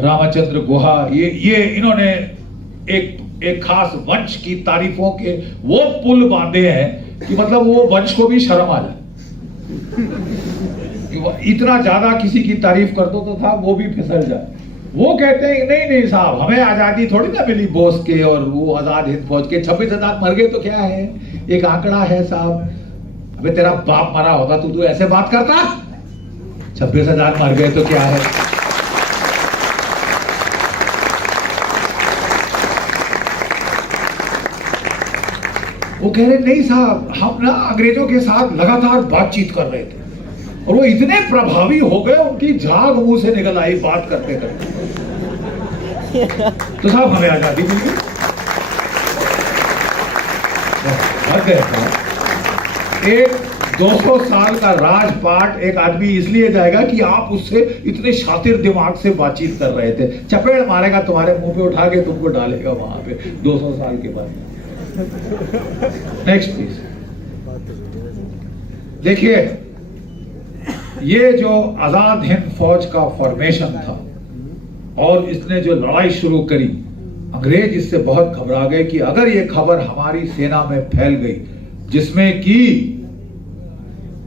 रामचंद्र गुहा, ये इन्होंने एक खास वंश की तारीफों के वो पुल बांधे हैं कि मतलब वो वंश को भी शर्म आ जाए। इतना ज्यादा किसी की तारीफ कर दो तो था वो भी फिसल जाए। वो कहते हैं नहीं साहब, हमें आजादी थोड़ी ना मिली बोस के और वो आजाद हिंद फौज के, 26,000 मर गए तो क्या है, एक आंकड़ा है साहब। अबे तेरा बाप मरा होता तो तू ऐसे बात करता? 26,000 मर गए तो क्या है। वो कह रहे नहीं साहब, हम ना अंग्रेजों के साथ लगातार बातचीत कर रहे थे और वो इतने प्रभावी हो गए, उनकी झाग मुंह से निकल आई बात करते करते, तो साहब हमें आजादी मिल गई। एक 200 साल का राजपाट एक आदमी इसलिए जाएगा कि आप उससे इतने शातिर दिमाग से बातचीत कर रहे थे, चपेड़ मारेगा तुम्हारे मुंह पे उठा के तुमको डालेगा वहां पे 200 साल के बाद। Next please. देखिए, ये जो आजाद हिंद फौज का फॉर्मेशन था और इसने जो लड़ाई शुरू करी, अंग्रेज इससे बहुत घबरा गए कि अगर ये खबर हमारी सेना में फैल गई, जिसमें कि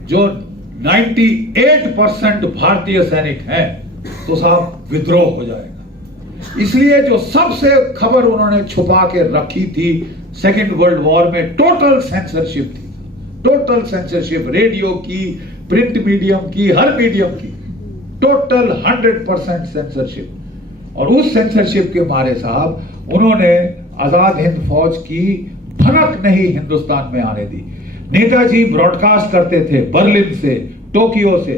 जो 98% भारतीय सैनिक हैं, तो साहब विद्रोह हो जाएगा। इसलिए जो सबसे खबर उन्होंने छुपा के रखी थी, सेकेंड वर्ल्ड वॉर में टोटल सेंसरशिप थी, टोटल सेंसरशिप, रेडियो की, प्रिंट मीडियम की, हर मीडियम की, टोटल 100% सेंसरशिप। और उस सेंसरशिप के मारे साहब उन्होंने आजाद हिंद फौज की भनक नहीं हिंदुस्तान में आने दी। नेताजी ब्रॉडकास्ट करते थे बर्लिन से, टोक्यो से,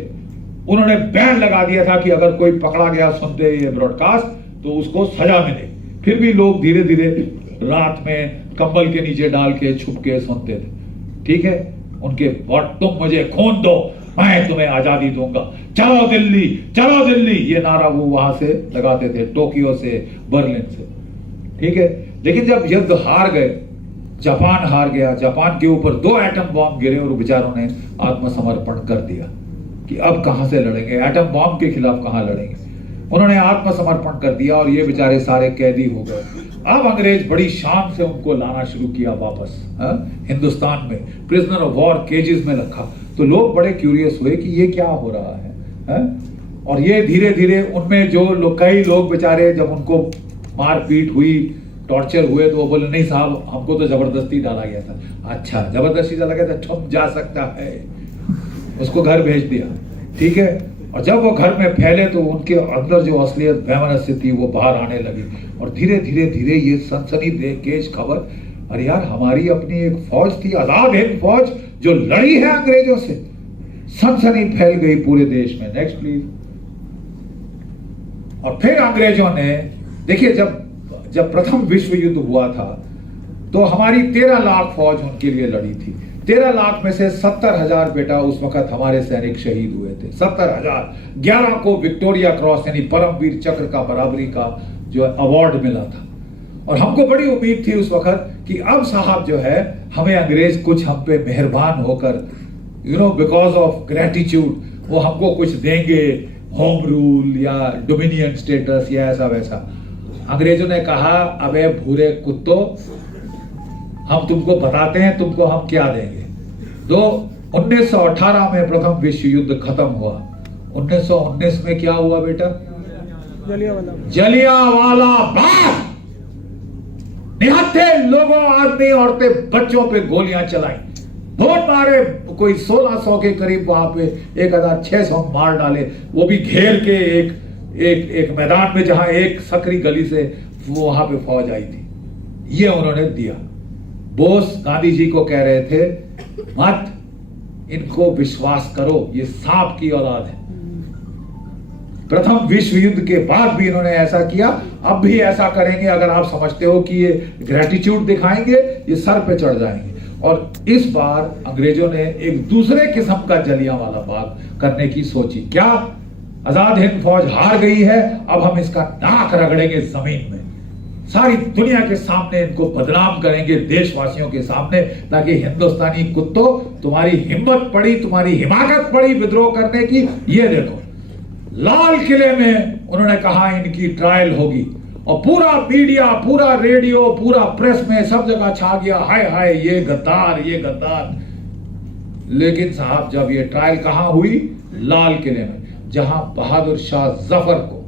उन्होंने बैन लगा दिया था कि अगर कोई पकड़ा गया सुनते ये ब्रॉडकास्ट तो उसको सजा मिले। फिर भी लोग धीरे धीरे रात में कंबल के नीचे डाल के छुप के सुनते थे। ठीक है, उनके तुम मुझे खून दो, मैं तुम्हें आजादी दूंगा, चलो दिल्ली, चलो दिल्ली, ये नारा वो वहां से लगाते थे, टोक्यो से, बर्लिन से। ठीक है, लेकिन जब युद्ध हार गए, जापान हार गया, जापान के ऊपर 2 एटम बॉम्ब गिरे और बेचारों ने आत्मसमर्पण कर दिया कि अब कहां से लड़ेंगे, एटम बॉम्ब के खिलाफ कहां लड़ेंगे। उन्होंने आत्मसमर्पण कर दिया और ये बेचारे सारे कैदी हो गए। अब अंग्रेज बड़ी शान से उनको लाना शुरू किया वापस हिंदुस्तान में, प्रिजनर ऑफ वॉर केजेस में रखा। तो लोग बड़े क्यूरियस हुए कि ये क्या हो रहा है? और ये धीरे धीरे उनमें जो कई लोग बेचारे, जब उनको मारपीट हुई, टॉर्चर हुए, तो वो बोले नहीं साहब, हमको तो जबरदस्ती डाला गया था। अच्छा, जबरदस्ती डाला गया था, ठुक जा सकता है, उसको घर भेज दिया। ठीक है, और जब वो घर में फैले तो उनके अंदर जो असलियत वैमनस्य थी वो बाहर आने लगी और धीरे धीरे धीरे ये सनसनीखेज खबर, अरे यार हमारी अपनी एक फौज थी, आजाद हिंद फौज, जो लड़ी है अंग्रेजों से, सनसनी फैल गई पूरे देश में। Next please. और फिर अंग्रेजों ने, देखिए, जब प्रथम विश्व युद्ध हुआ था तो हमारी 13 लाख फौज उनके लिए लड़ी थी। 13 लाख में से 70,000 बेटा उस वक्त हमारे सैनिक शहीद हुए थे, 70,000। 11 को विक्टोरिया क्रॉस यानी परमवीर चक्र का बराबरी का जो अवार्ड मिला था। और हमको बड़ी उम्मीद थी उस वक्त कि अब साहब जो है, हमें अंग्रेज कुछ हम पे मेहरबान होकर, बिकॉज ऑफ ग्रेटिट्यूड, वो हमको कुछ देंगे, होम रूल या डोमिनियन स्टेटस या ऐसा वैसा। अंग्रेजों ने कहा, अबे भूरे कुत्तों, हम तुमको बताते हैं तुमको हम क्या देंगे। तो 1918 में प्रथम विश्व युद्ध खत्म हुआ। 1919 में क्या हुआ बेटा? जलियांवाला बाग। निहत्थे लोगों, आदमी, औरतें, बच्चों पे गोलियां चलाई, बहुत मारे, कोई 1600 के करीब, वहां पे 1600 मार डाले, वो भी घेर के एक मैदान में जहां एक सकरी गली से वहां पे फौज आई थी। ये उन्होंने दिया। बोस गांधी जी को कह रहे थे, मत इनको विश्वास करो, ये सांप की औलाद है। प्रथम विश्व युद्ध के बाद भी इन्होंने ऐसा किया, अब भी ऐसा करेंगे। अगर आप समझते हो कि ये ग्रेटिट्यूड दिखाएंगे, ये सर पे चढ़ जाएंगे। और इस बार अंग्रेजों ने एक दूसरे किस्म का जलियांवाला बाग करने की सोची। क्या? आजाद हिंद फौज हार गई है, अब हम इसका नाक रगड़ेंगे जमीन में, सारी दुनिया के सामने इनको बदनाम करेंगे, देशवासियों के सामने, ताकि हिंदुस्तानी कुत्तों तुम्हारी हिम्मत पड़ी, तुम्हारी हिमाकत पड़ी विद्रोह करने की। ये देखो, लाल किले में उन्होंने कहा इनकी ट्रायल होगी, और पूरा मीडिया, पूरा रेडियो, पूरा प्रेस में सब जगह छा गया, हाय हाय ये गद्दार, ये गद्दार। लेकिन साहब, जब ये ट्रायल कहां हुई? लाल किले में, जहां बहादुर शाह जफर को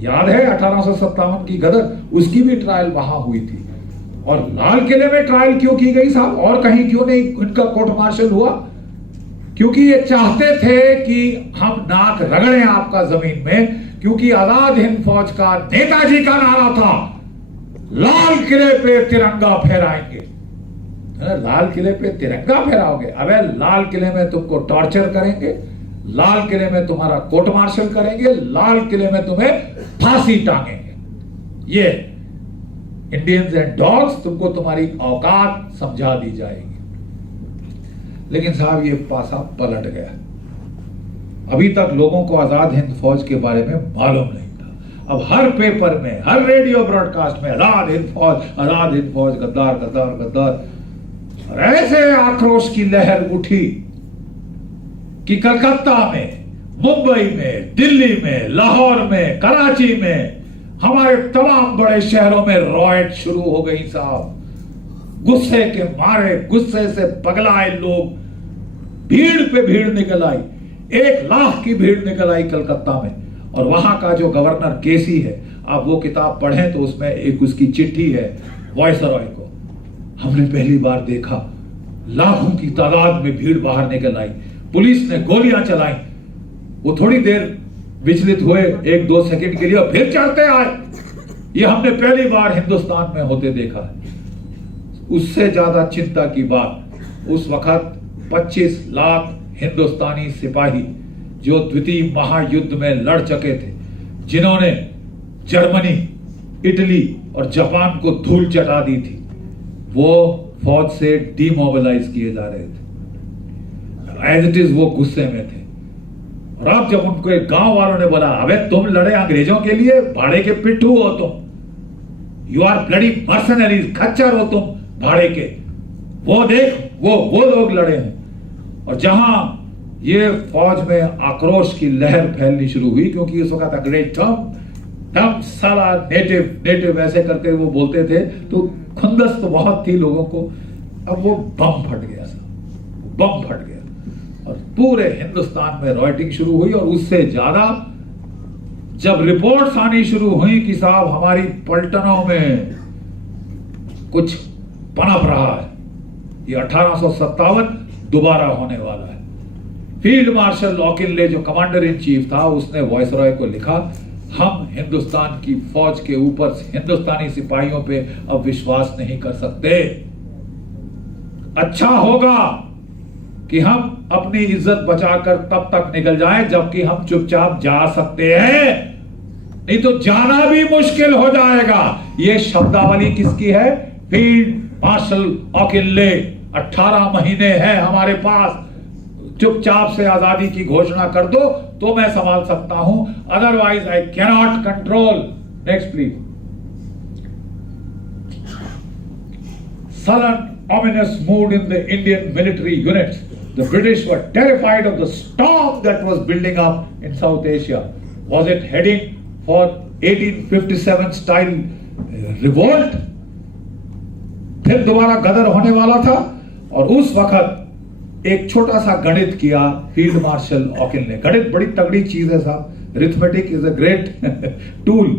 याद है 1857 की गदर, उसकी भी ट्रायल वहां हुई थी। और लाल किले में ट्रायल क्यों की गई साहब, और कहीं क्यों नहीं इनका कोर्ट मार्शल हुआ? क्योंकि ये चाहते थे कि हम नाक रगड़ें आपका जमीन में, क्योंकि आजाद हिंद फौज का नेताजी का नारा था, लाल किले पे तिरंगा फहराएंगे। लाल किले पे तिरंगा फहराओगे? अबे लाल किले में तुमको टॉर्चर करेंगे, लाल किले में तुम्हारा कोर्ट मार्शल करेंगे, लाल किले में तुम्हें फांसी टांगेंगे। ये इंडियंस एंड डॉग्स, तुमको तुम्हारी औकात समझा दी जाएगी। लेकिन साहब, ये पासा पलट गया। अभी तक लोगों को आजाद हिंद फौज के बारे में मालूम नहीं था। अब हर पेपर में, हर रेडियो ब्रॉडकास्ट में आजाद हिंद फौज, आजाद हिंद फौज, गद्दार गद्दार गद्दार। और ऐसे आक्रोश की लहर उठी कि कलकत्ता में, मुंबई में, दिल्ली में, लाहौर में, कराची में, हमारे तमाम बड़े शहरों में रॉयट शुरू हो गई साहब। गुस्से के मारे, गुस्से से पगलाए लोग, भीड़ पे भीड़ निकल आई, 1 लाख की भीड़ निकल आई कलकत्ता में। और वहां का जो गवर्नर केसी है, आप वो किताब पढ़ें तो उसमें एक उसकी चिट्ठी है वायसरॉय को। हमने पहली बार देखा, लाखों की तादाद में भीड़ बाहर निकल आई, पुलिस ने गोलियां चलाई, वो थोड़ी देर विचलित हुए 1-2 सेकंड के लिए और फिर चढ़ते आए। ये हमने पहली बार हिंदुस्तान में होते देखा है। उससे ज्यादा चिंता की बात, उस वक्त 25 लाख हिंदुस्तानी सिपाही जो द्वितीय महायुद्ध में लड़ चुके थे, जिन्होंने जर्मनी, इटली और जापान को धूल चटा दी थी, वो फौज से डीमोबिलाइज किए जा रहे थे। एज इट इज वो गुस्से में थे। और अब जब उनको एक गांव वालों ने बोला, अबे तुम लड़े अंग्रेजों के लिए, भाड़े के पिट्ठू हो तुम, यू आर ब्लडी मर्सनरीज, खच्चर हो तुम भाड़े के, वो देख वो लोग लड़े हैं। और जहां ये फौज में आक्रोश की लहर फैलनी शुरू हुई, क्योंकि उस वक्त अंग्रेज टम साला नेटिव ऐसे करके वो बोलते थे, तो खुंदस तो बहुत थी लोगों को। अब वो बम फट गया, बम फट गया और पूरे हिंदुस्तान में रॉयटिंग शुरू हुई। और उससे ज्यादा जब रिपोर्ट्स आनी शुरू हुई कि साहब हमारी पलटनों में कुछ पनप रहा है, ये 1857 दोबारा होने वाला है। फील्ड मार्शल लॉकिनले जो कमांडर इन चीफ था, उसने वायसरॉय को लिखा, हम हिंदुस्तान की फौज के ऊपर हिंदुस्तानी सिपाहियों पे अब विश्वास नहीं कर सकते। अच्छा होगा कि हम अपनी इज्जत बचाकर तब तक निकल जाएं जबकि हम चुपचाप जा सकते हैं, नहीं तो जाना भी मुश्किल हो जाएगा। ये शब्दावली किसकी है? Field marshal ऑकिनले। 18 महीने हैं हमारे पास, चुपचाप से आजादी की घोषणा कर दो तो मैं संभाल सकता हूं, otherwise I cannot control. Next please. Sullen, ominous mood in the Indian military units. The British were terrified of the storm that was building up in South Asia. Was it heading for 1857 style revolt? फिर दोबारा गदर होने वाला था। और उस वक्त एक छोटा सा गणित किया फील्ड मार्शल ऑकिन ने। गणित बड़ी तगड़ी चीज है साहब, arithmetic is a great tool.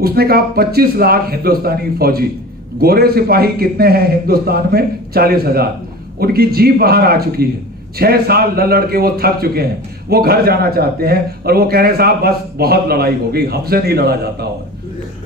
उसने कहा 25 लाख हिंदुस्तानी फौजी, गोरे सिपाही कितने हैं हिंदुस्तान में? 40,000। उनकी जीभ बाहर आ चुकी है, 6 साल लड़ के वो थक चुके हैं, वो घर जाना चाहते हैं और वो कह रहे साहब बस बहुत लड़ाई हो गई, हमसे नहीं लड़ा जाता।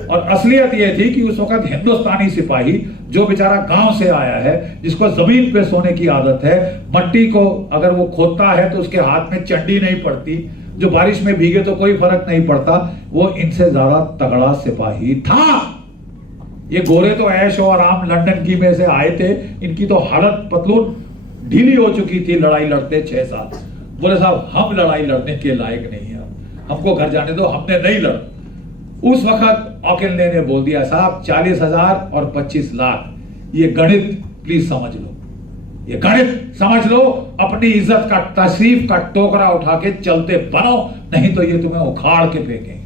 और असलियत ये थी कि उस वक्त हिंदुस्तानी सिपाही जो बेचारा गांव से आया है, जिसको जमीन पे सोने की आदत है, मट्टी को अगर वो खोदता है तो उसके हाथ में चंडी नहीं पड़ती, जो बारिश में भीगे तो कोई फर्क नहीं पड़ता, वो इनसे ज्यादा तगड़ा सिपाही था। ये गोरे तो ऐश और आराम लंदन की में से आए थे, इनकी तो हालत पतलून ढीली हो चुकी थी लड़ाई लड़ते 6 साल। बोले साहब हम लड़ाई लड़ने के लायक नहीं है, हमको घर जाने दो, हमने नहीं लड़ा। उस वक्त ऑकिनले ने बोल दिया साहब 40,000 और 25 लाख, ये गणित प्लीज समझ लो, ये गणित समझ लो, अपनी इज्जत का तशरीफ का टोकरा उठा के चलते बनो, नहीं तो ये तुम्हें उखाड़ के फेंकेंगे।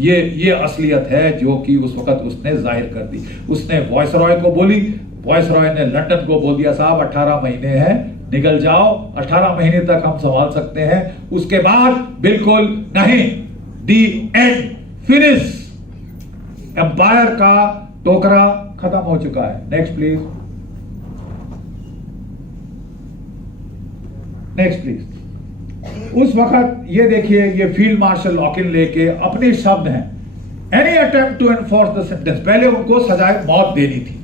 ये असलियत है जो कि उस वक्त उसने जाहिर कर दी। उसने वॉइसरॉय को बोली, वॉइसरॉय ने लंदन को बोल दिया साहब 18 महीने हैं, निकल जाओ, 18 महीने तक हम संभाल सकते हैं, उसके बाद बिल्कुल नहीं, दी एंड फिनिश। एम्पायर का टोकरा खत्म हो चुका है। Next please, next please. उस वक्त ये देखिए, ये फील्ड मार्शल ऑकिनले के अपने शब्द हैं, any attempt to enforce the sentence, पहले उनको सजाए मौत देनी थी,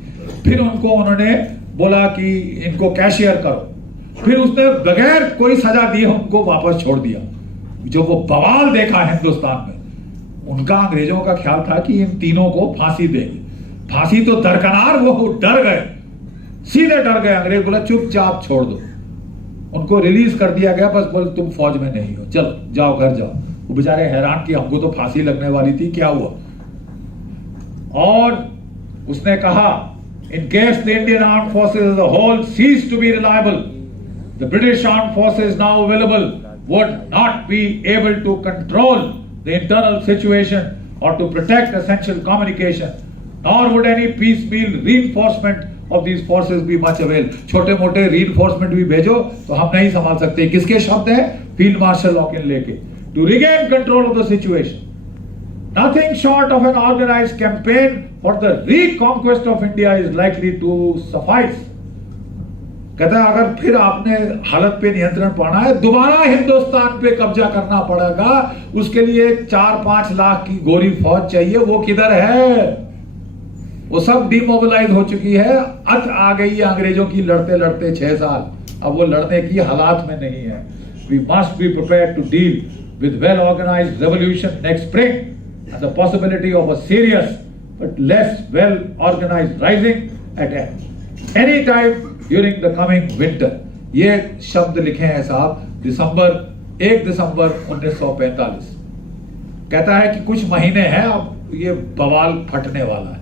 फिर उनको उन्होंने बोला कि इनको कैशियर करो, फिर उसने बगैर कोई सजा दिए उनको वापस छोड़ दिया। जो वो बवाल देखा हिंदुस्तान में, उनका अंग्रेजों का ख्याल था कि इन तीनों को फांसी देंगे, फांसी तो दरकनार, वो डर गए, सीधे डर गए। अंग्रेज बोला चुपचाप छोड़ दो, उनको रिलीज कर दिया गया, बस बोल तुम फौज में नहीं हो, चलो जाओ घर जाओ। वो बेचारे हैरान कि हमको तो फांसी लगने वाली थी, क्या हुआ। और उसने कहा in case the Indian armed forces as a whole cease to be reliable, the British armed forces now available would not be able to control the internal situation or to protect essential communication, nor would any piecemeal reinforcement of these forces be much avail. छोटे मोटे reinforcement भी भेजो तो हम नहीं संभाल सकते। किसके शब्द हैं? फील्ड मार्शल ऑकिनले के। To regain control of the situation, nothing short of an organized campaign for the reconquest of India is likely to suffice. कहता है अगर फिर आपने हालत पे नियंत्रण पाना है, दोबारा हिंदुस्तान पे कब्जा करना पड़ेगा, उसके लिए 4-5 लाख की गोरी फौज चाहिए। वो किधर है? वो सब डिमोबिलाइज हो चुकी है, अत आ गई है अंग्रेजों की लड़ते लड़ते 6 साल, अब वो लड़ने की हालात में नहीं है। We must be prepared to deal with well organised revolution next spring and the possibility of a serious but less well organised rising at any time during the coming winter. ये शब्द लिखे हैं साहब 1 दिसंबर 1945। कहता है कि कुछ महीने हैं, अब ये बवाल फटने वाला है,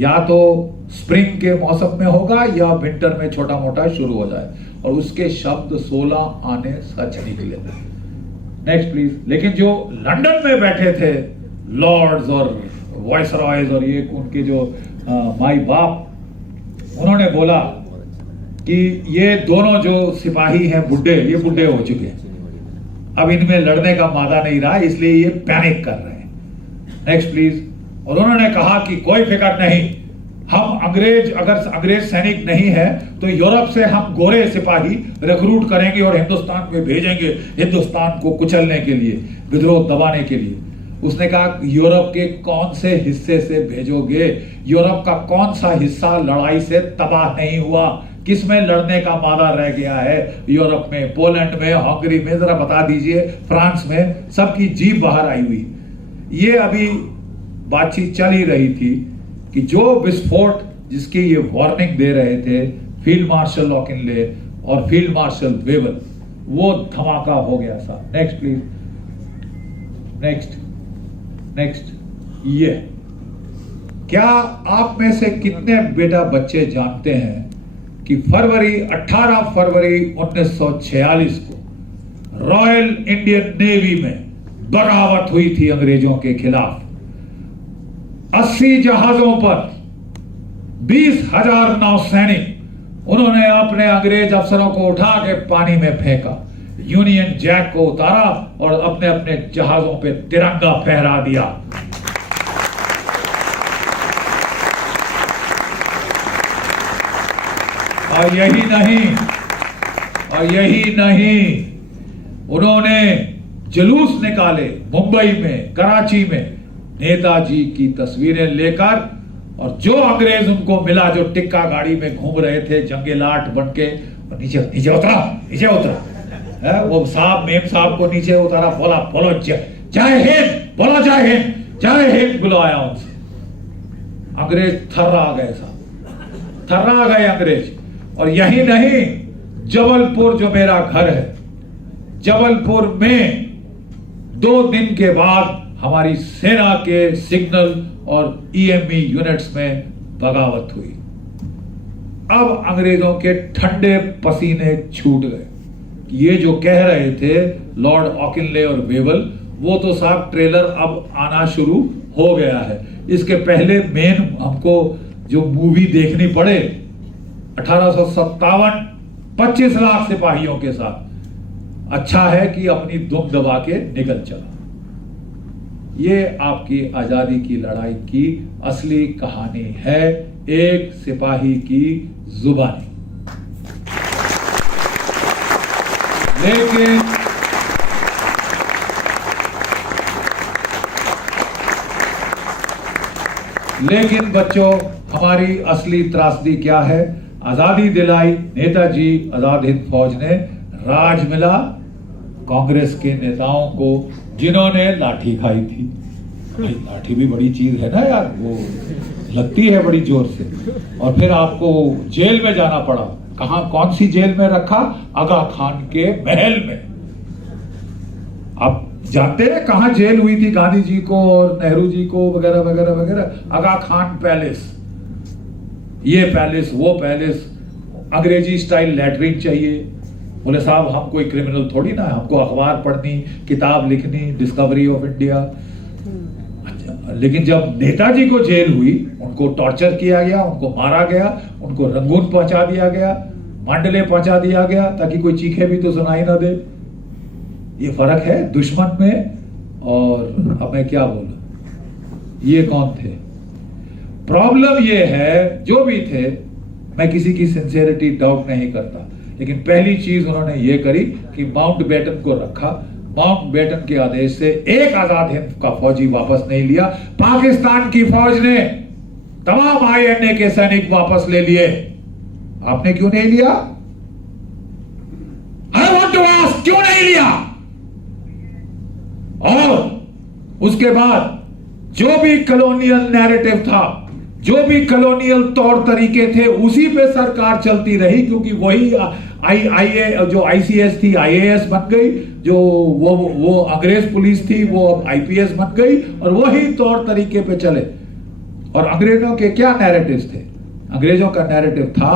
या तो स्प्रिंग के मौसम में होगा या विंटर में छोटा मोटा शुरू हो जाए। और उसके शब्द 16 आने सच निकले। Next please. लेकिन जो लंदन में बैठे थे लॉर्ड्स और वॉइसरॉयज और ये उनके जो माई बाप, उन्होंने बोला कि ये दोनों जो सिपाही हैं बुड्ढे, ये बुड्ढे हो चुके हैं, अब इनमें लड़ने का मादा नहीं रहा, इसलिए ये पैनिक कर रहे हैं। Next please. और उन्होंने कहा कि कोई फिक्र नहीं, हम अगर अंग्रेज सैनिक नहीं है तो यूरोप से हम गोरे सिपाही रिक्रूट करेंगे और हिंदुस्तान में भेजेंगे, हिंदुस्तान को कुचलने के लिए, विद्रोह दबाने के लिए। उसने कहा यूरोप के कौन से हिस्से से भेजोगे? यूरोप का कौन सा हिस्सा लड़ाई से तबाह नहीं हुआ? किसमें लड़ने का मादा रह गया है? यूरोप में, पोलैंड में, हंगरी में, जरा बता दीजिए, फ्रांस में, सबकी जीभ बाहर आई हुई। ये अभी बातचीत चल ही रही थी कि जो विस्फोट जिसकी ये वार्निंग दे रहे थे फील्ड मार्शल ऑकिनले और फील्ड मार्शल वेवल, वो धमाका हो गया था। Next please. नेक्स्ट। ये क्या आप में से कितने बेटा बच्चे जानते हैं कि 18 फरवरी 1946 को रॉयल इंडियन नेवी में बगावत हुई थी अंग्रेजों के खिलाफ। 80 जहाजों पर 20,000 नौसैनिक, उन्होंने अपने अंग्रेज अफसरों को उठा के पानी में फेंका, यूनियन जैक को उतारा और अपने अपने जहाजों पे तिरंगा फहरा दिया। और यही नहीं, उन्होंने जुलूस निकाले मुंबई में, कराची में, नेताजी की तस्वीरें लेकर, और जो अंग्रेज उनको मिला जो टिक्का गाड़ी में घूम रहे थे जंगेलाट बनके, नीचे उतरा है, वो साहब मेम साहब को नीचे उतारा, बोला बोलो जय हिंद, बोलो जय हिंद, जय हिंद बुलाया उनसे। अंग्रेज थर्रा गए साहब, थर्रा गए अंग्रेज। और यही नहीं, जबलपुर जो मेरा घर है, जबलपुर में 2 दिन के बाद हमारी सेना के सिग्नल और ईएमई यूनिट्स में बगावत हुई। अब अंग्रेजों के ठंडे पसीने छूट गए। ये जो कह रहे थे लॉर्ड ऑकिनले और वेवल, वो तो साहब ट्रेलर अब आना शुरू हो गया है। इसके पहले मेन हमको जो मूवी देखनी पड़े 1857 25 लाख सिपाहियों के साथ, अच्छा है कि अपनी दुम दबा के निकल चला। ये आपकी आजादी की लड़ाई की असली कहानी है, एक सिपाही की जुबानी। लेकिन बच्चों, हमारी असली त्रासदी क्या है? आजादी दिलाई नेताजी आजाद हिंद फौज ने, राज मिला कांग्रेस के नेताओं को जिन्होंने लाठी खाई थी। भाई लाठी भी बड़ी चीज है ना यार, वो लगती है बड़ी जोर से। और फिर आपको जेल में जाना पड़ा। कहां, कौन सी जेल में रखा? आगा खान के महल में। आप जानते हैं कहां जेल हुई थी गांधी जी को और नेहरू जी को वगैरह वगैरह वगैरह? आगा खान पैलेस। ये पैलेस, वो पैलेस, अंग्रेजी स्टाइल लैट्रिन चाहिए। बोले साहब हम कोई क्रिमिनल थोड़ी ना, हमको अखबार पढ़नी, किताब लिखनी, डिस्कवरी ऑफ इंडिया। लेकिन जब नेताजी को जेल हुई, उनको टॉर्चर किया गया, उनको मारा गया, उनको रंगून पहुंचा दिया गया, मांडले पहुंचा दिया गया, ताकि कोई चीखे भी तो सुनाई ना दे। ये फर्क है दुश्मन में और अब मैं क्या बोलूं, ये कौन थे? प्रॉब्लम ये है, जो भी थे, मैं किसी की सिंसियरिटी डाउट नहीं करता, लेकिन पहली चीज उन्होंने ये करी कि माउंटबेटन को रखा। माउंटबेटन के आदेश से एक आजाद हिंद का फौजी वापस नहीं लिया। पाकिस्तान की फौज ने तमाम आईएनए के सैनिक वापस ले लिए। आपने क्यों नहीं लिया? आई वांट टू आस्क, क्यों नहीं लिया? और उसके बाद जो भी कॉलोनियल नैरेटिव था, जो भी कॉलोनियल तौर तरीके थे, उसी पे सरकार चलती रही, क्योंकि वही जो आईसीएस थी आईएएस बन गई, जो वो अंग्रेज पुलिस थी वो अब आईपीएस बन गई, और वही तौर तरीके पे चले। और अंग्रेजों के क्या नैरेटिव्स थे? अंग्रेजों का नैरेटिव था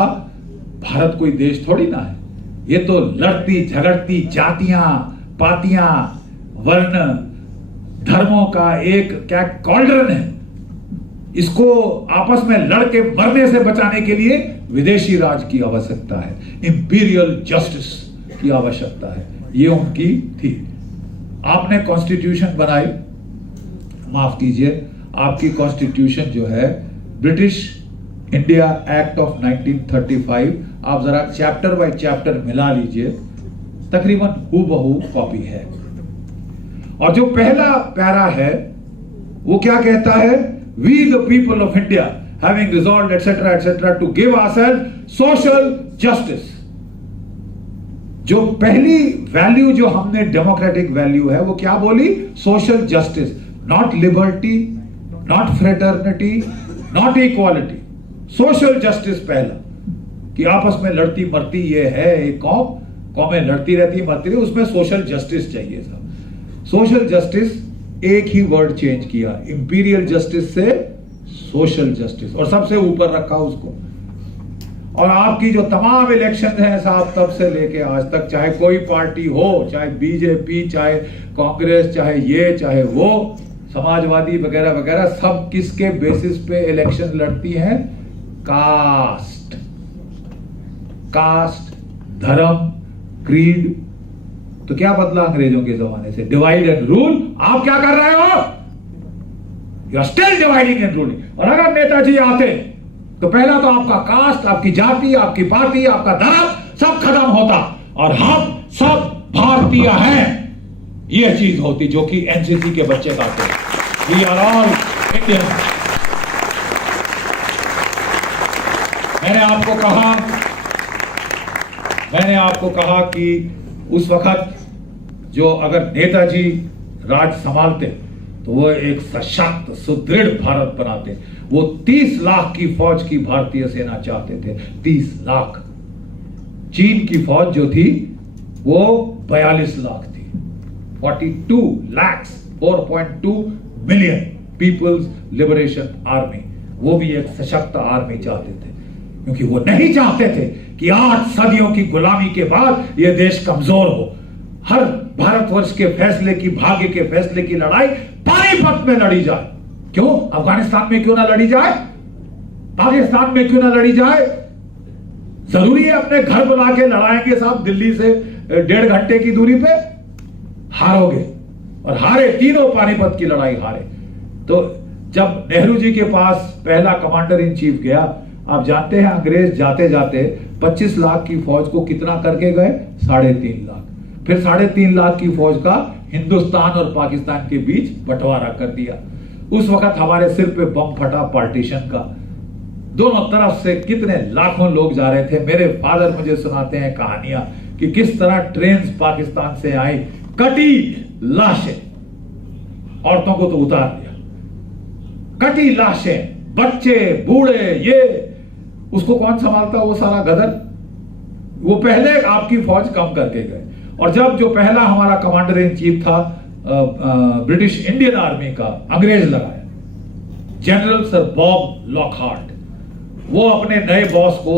भारत कोई देश थोड़ी ना है, ये तो लड़ती झगड़ती जातियां पातियां वर्ण धर्मों का एक क्या कॉल्ड्रन है। इसको आपस में लड़के मरने से बचाने के लिए विदेशी राज की आवश्यकता है, इंपीरियल जस्टिस की आवश्यकता है। ये उनकी थी। आपने कॉन्स्टिट्यूशन बनाई, माफ कीजिए, आपकी कॉन्स्टिट्यूशन जो है ब्रिटिश इंडिया एक्ट ऑफ 1935, आप जरा चैप्टर बाय चैप्टर मिला लीजिए, तकरीबन हूबहू कॉपी है। और जो पहला पैरा है वो क्या कहता है? We the people of India having resolved etc to give ourselves social justice। जो पहली वैल्यू जो हमने डेमोक्रेटिक वैल्यू है वो क्या बोली? Social justice, not liberty, not fraternity, not equality, social justice पहला, कि आपस में लड़ती मरती ये है एक कौमें लड़ती रहती मरती रही, उसमें सोशल जस्टिस चाहिए था। सोशल जस्टिस एक ही वर्ड चेंज किया, इंपीरियल जस्टिस से सोशल जस्टिस, और सबसे ऊपर रखा उसको। और आपकी जो तमाम इलेक्शन है साहब, तब से लेके आज तक, चाहे कोई पार्टी हो, चाहे बीजेपी, चाहे कांग्रेस, चाहे ये चाहे वो, समाजवादी वगैरह वगैरह, सब किसके बेसिस पे इलेक्शन लड़ती हैं? कास्ट, कास्ट, धर्म, क्रीड। तो क्या बदला अंग्रेजों के जमाने से? Divide and rule. आप क्या कर रहे हो? You are still dividing and ruling. और अगर नेताजी आते तो पहला तो आपका कास्ट, आपकी जाति, आपकी पार्टी, आपका धर्म सब खत्म होता, और हम सब भारतीय हैं, यह चीज होती जो कि एनसीसी के बच्चे गाते हैं। We are all Indian. मैंने आपको कहा कि उस वक्त जो अगर नेताजी राज संभालते तो वो एक सशक्त सुदृढ़ भारत बनाते, वो 30 लाख की फौज की भारतीय सेना चाहते थे, 30 लाख। चीन की फौज जो थी वो 42 लाख थी, 42 lakhs, 4.2 million people's liberation army, वो भी एक सशक्त आर्मी चाहते थे, क्योंकि वो नहीं चाहते थे कि 8 सदियों की गुलामी के बाद ये देश कमजोर हो। हर भारतवर्ष के फैसले की, भाग्य के फैसले की लड़ाई पानीपत में लड़ी जाए। क्यों अफगानिस्तान में क्यों ना लड़ी जाए, पाकिस्तान में क्यों ना लड़ी जाए? जरूरी है अपने घर बुला के लड़ाएंगे साहब, दिल्ली से 1.5 घंटे की दूरी पे हारोगे, और हारे, तीनों पानीपत की लड़ाई हारे। तो जब नेहरू जी के पास पहला कमांडर इन चीफ गया, आप जानते हैं अंग्रेज जाते जाते 25 लाख की फौज को कितना करके गए, 3.5 लाख। फिर 3.5 लाख की फौज का हिंदुस्तान और पाकिस्तान के बीच बंटवारा कर दिया। उस वक्त हमारे सिर पे बम फटा पार्टीशन का, दोनों तरफ से कितने लाखों लोग जा रहे थे। मेरे फादर मुझे सुनाते हैं कहानियां कि किस तरह ट्रेन पाकिस्तान से आई, कटी लाशें, औरतों को तो उतार दिया, कटी लाशें, बच्चे, बूढ़े, ये उसको कौन संभालता, वो सारा गदर। वो पहले आपकी फौज कम करके गए। और जब जो पहला हमारा कमांडर इन चीफ था ब्रिटिश इंडियन आर्मी का, अंग्रेज लगाया, जनरल सर बॉब लॉकहार्ट, वो अपने नए बॉस को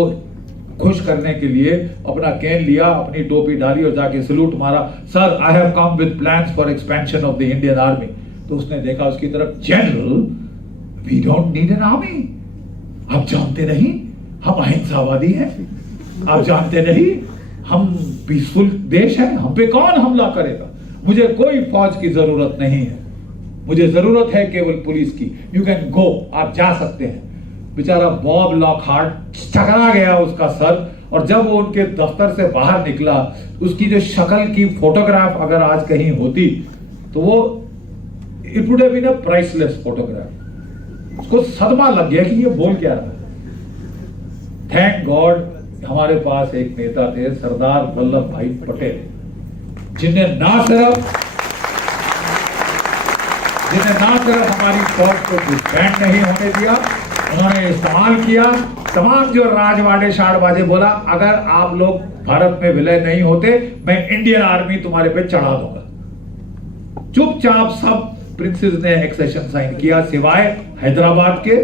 खुश करने के लिए अपना कैन लिया, अपनी टोपी डाली और जाके सैल्यूट मारा, sir I have come with plans for expansion of the Indian army. तो उसने देखा उसकी तरफ, general we don't need an army, आप जानते नहीं हम अहिंसावादी हैं, आप जानते नहीं हम पीसफुल देश है, हम पे कौन हमला करेगा, मुझे कोई फौज की जरूरत नहीं है, मुझे जरूरत है केवल पुलिस की, यू कैन गो, आप जा सकते हैं। बेचारा बॉब लॉकहार्ट चकरा गया उसका सर, और जब वो उनके दफ्तर से बाहर निकला, उसकी जो शक्ल की फोटोग्राफ अगर आज कहीं होती तो वो it would have been a priceless photograph. उसको सदमा लग गया कि ये बोल क्या रहा है। थैंक गॉड हमारे पास एक नेता थे, सरदार वल्लभ भाई पटेल, जिन्हें ना सिर्फ हमारी फौज को डिस्बैंड नहीं होने दिया, उन्होंने इस्तेमाल किया तमाम जो राजवाड़े शाड़बाजे, बोला अगर आप लोग भारत में विलय नहीं होते मैं इंडियन आर्मी तुम्हारे पे चढ़ा दूंगा। चुपचाप सब प्रिंसेस ने एक्सेशन साइन किया, सिवाय हैदराबाद के,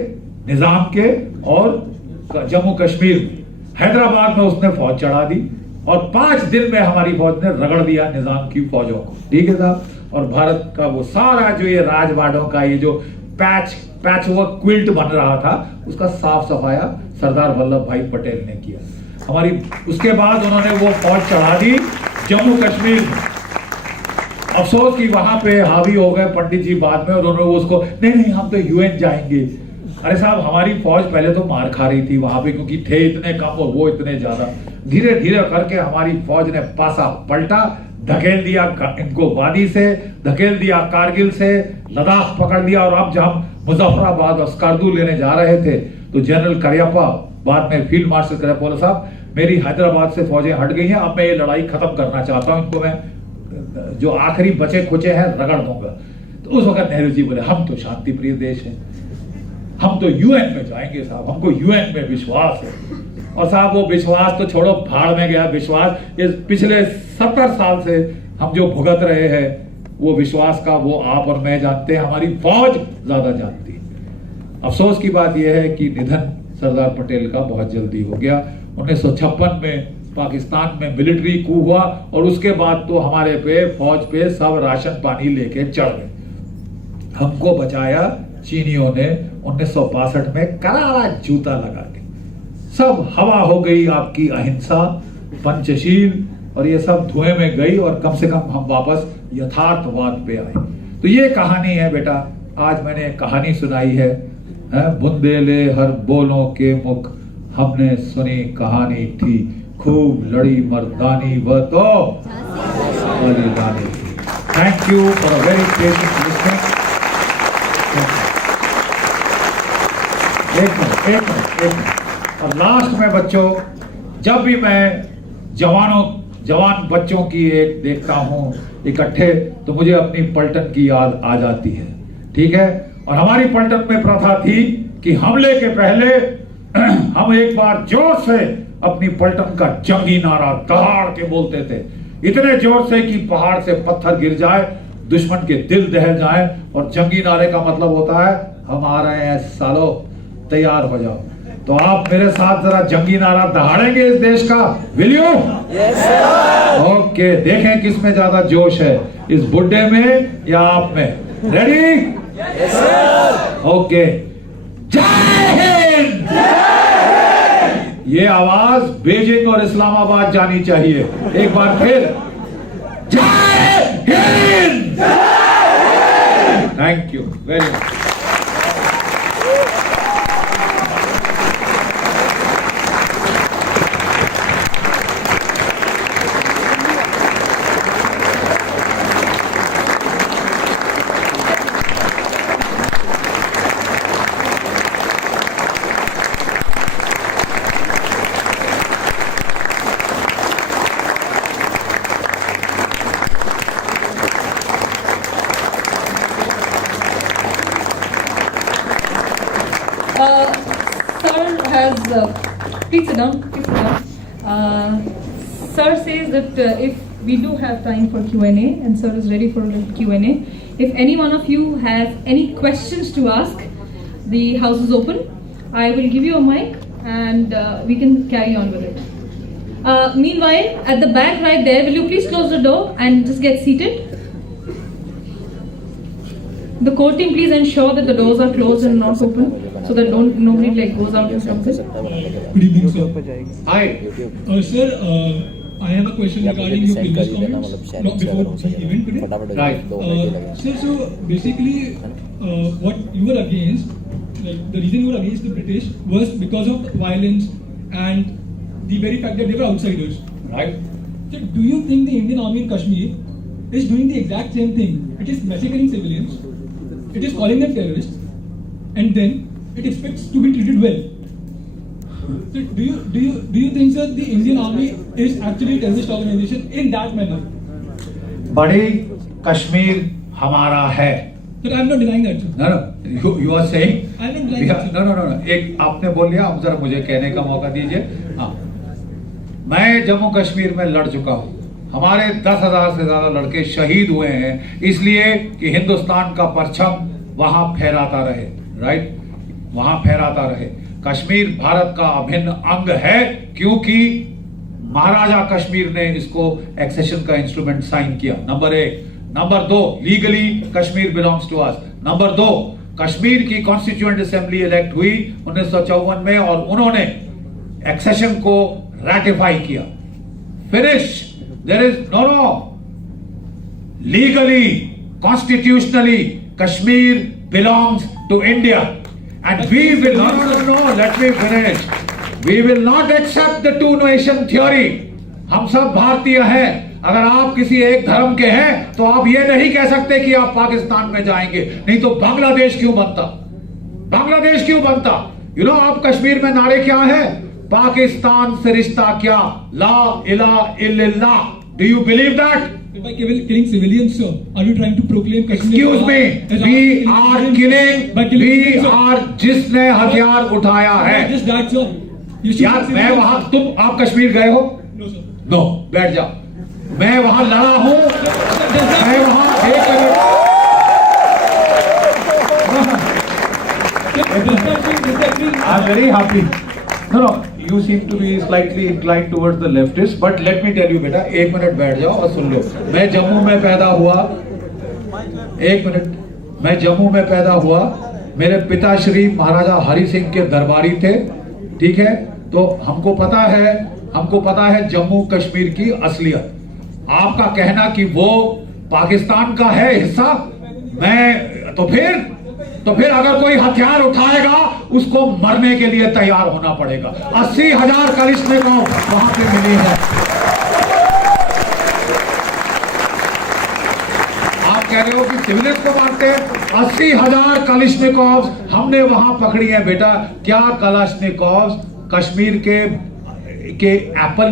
निजाम के और जम्मू कश्मीर में। हैदराबाद में उसने फौज चढ़ा दी और 5 दिन में हमारी फौज ने रगड़ दिया निजाम की फौजों को, ठीक है साहब। और भारत का वो सारा जो ये राजवाड़ों का ये जो पैच वर्क क्विल्ट बन रहा था, उसका साफ सफाया सरदार वल्लभ भाई पटेल ने किया हमारी। उसके बाद उन्होंने वो फौज चढ़ा दी जम्मू कश्मीर में। अफसोस कि वहां पे हावी हो गए पंडित जी बाद में, और उन्होंने उसको नहीं हम तो यूएन जाएंगे। अरे साहब हमारी फौज पहले तो मार खा रही थी वहां पे, क्योंकि थे इतने कम और वो इतने ज्यादा। धीरे धीरे करके हमारी फौज ने पासा पलटा, धकेल दिया इनको वादी से, धकेल दिया कारगिल से, लद्दाख पकड़ लिया। और अब जब हम मुजफ्फराबाद और स्कार्दू लेने जा रहे थे तो जनरल करियप्पा, बाद में फील्ड मार्शल करियप्पा, बोला साहब मेरी हैदराबाद से फौजें हट गई हैं, अब मैं ये लड़ाई खत्म करना चाहता हूं, इनको मैं जो आखिरी बचे खुचे हैं रगड़ दूंगा। तो उस वक्त नेहरू जी बोले हम तो शांति प्रिय देश है, हम तो यूएन में जाएंगे साहब, हमको यूएन में विश्वास है। और साहब वो विश्वास तो छोड़ो, भाड़ में गया विश्वास। ये पिछले 70 साल से हम जो भुगत रहे हैं वो विश्वास का, वो आप और मैं जानते हैं, हमारी फौज ज्यादा जानती है। अफसोस की बात यह है कि निधन सरदार पटेल का बहुत जल्दी हो गया। 1956 में पाकिस्तान में मिलिट्री कू हुआ और उसके बाद तो हमारे पे फौज पे सब राशन पानी लेके चढ़ गए। हमको बचाया चीनियों ने 1962 में करारा जूता लगा के। सब हवा हो गई आपकी अहिंसा, पंचशील, और ये सब धुएं में गई, और कम से कम हम वापस यथार्थवाद पे आए। तो ये कहानी है बेटा, आज मैंने कहानी सुनाई है, बुंदेले हर बोलों के मुख, हमने सुनी कहानी थी, खूब लड़ी मर्दानी वह तो बलिदानी थी। Thank you for a very patient listening. एक मिनट। और लास्ट में बच्चों, जब भी मैं जवान बच्चों की एक देखता हूं इकट्ठे, तो मुझे अपनी पलटन की याद आ जाती है, ठीक है। और हमारी पलटन में प्रथा थी कि हमले के पहले हम एक बार जोर से अपनी पलटन का जंगी नारा दहाड़ के बोलते थे, इतने जोर से कि पहाड़ से पत्थर गिर जाए, दुश्मन के दिल दहल जाए। और जंगी नारे का मतलब होता है हम आ रहे हैं सालों, तैयार हो जाओ। तो आप मेरे साथ जरा जंगी नारा दहाड़ेंगे इस देश का, विल यू? ओके, देखें किसमें ज्यादा जोश है, इस बुड्ढे में या आप में। रेडी? ओके, जय हिंद। ये आवाज बीजिंग और इस्लामाबाद जानी चाहिए। एक बार फिर, जय Hind. Thank you very much. Sir has, please sit down, please sit down. Sir says that if we do have time for Q&A, and sir is ready for Q&A. If any one of you have any questions to ask, the house is open. I will give you a mic and we can carry on with it. Meanwhile, at the back right there, will you please close the door and just get seated? The core team, please ensure that the doors are closed and not open, so that nobody like goes out and comes in. Good evening, sir. Hi. Sir, I have a question regarding your previous comments not before the event today. Right. Sir, so basically, what you were against, like the reason you were against the British was because of violence and the very fact that they were outsiders. Right. So, do you think the Indian army in Kashmir is doing the exact same thing? It is massacring civilians, it is calling them terrorists, and then it expects to be treated well. So do you think, sir, the Indian army is actually a terrorist organization in that manner? बड़ी कश्मीर हमारा है। Sir, I am not denying that, sir. No, you are saying? I am not denying that, sir. No. एक आपने बोल लिया, अब जरा मुझे कहने का मौका दीजिए। हाँ, मैं जम्मू कश्मीर में लड़ चुका हूँ। हमारे 10,000 से ज्यादा लड़के शहीद हुए हैं, इसलिए कि हिंदुस्तान का परचम वहां फहराता रहे। राइट, वहां फहराता रहे। कश्मीर भारत का अभिन्न अंग है, क्योंकि महाराजा कश्मीर ने इसको एक्सेशन का इंस्ट्रूमेंट साइन किया। Number 1। Number 2, legally Kashmir belongs to us. Number 2, Kashmir की कॉन्स्टिट्यूएंट असेंबली इलेक्ट हुई 1954 में और उन्होंने एक्सेशन को रैटिफाई किया। Finish. There is no. Legally, constitutionally, Kashmir belongs to India, and we will no. Let me finish. We will not accept the two-nation theory. हम सब भारतीय हैं। अगर आप किसी एक धर्म के हैं, तो आप ये नहीं कह सकते कि आप पाकिस्तान में जाएंगे। नहीं तो बांग्लादेश क्यों बनता? बांग्लादेश क्यों बनता? आप कश्मीर में नारे क्या है? पाकिस्तान से रिश्ता क्या? ला इलाहा इल्लल्लाह। Do you believe that? By killing civilians, sir, are you trying to proclaim Kashmir? Excuse me, we are killing. We are जिसने हथियार उठाया है। Just that, sir. यार मैं वहां, आप कश्मीर गए हो? No, sir. No, बैठ जाओ। मैं वहां लड़ा हूं। मैं वहां I'm very happy. No. You seem to be slightly inclined towards the leftist, but let me tell you बेटा, 1 मिनट बैठ जाओ और सुन लो। मैं जम्मू में पैदा हुआ। 1 मिनट। मैं जम्मू में पैदा हुआ। मेरे पिताश्री महाराजा हरि सिंह के दरबारी थे। ठीक है, तो हमको पता है जम्मू कश्मीर की असलियत। आपका कहना कि वो पाकिस्तान का है हिस्सा, मैं तो फिर अगर कोई हथियार उठाएगा, उसको मरने के लिए तैयार होना पड़ेगा। 80,000 कलिश्निकोव वहां पे मिली है। आप कह रहे हो कि सिविलियंस को मारते हैं। 80,000 कलिश्निकोव हमने वहां पकड़ी है बेटा। क्या कलिश्निकोव कश्मीर के एप्पल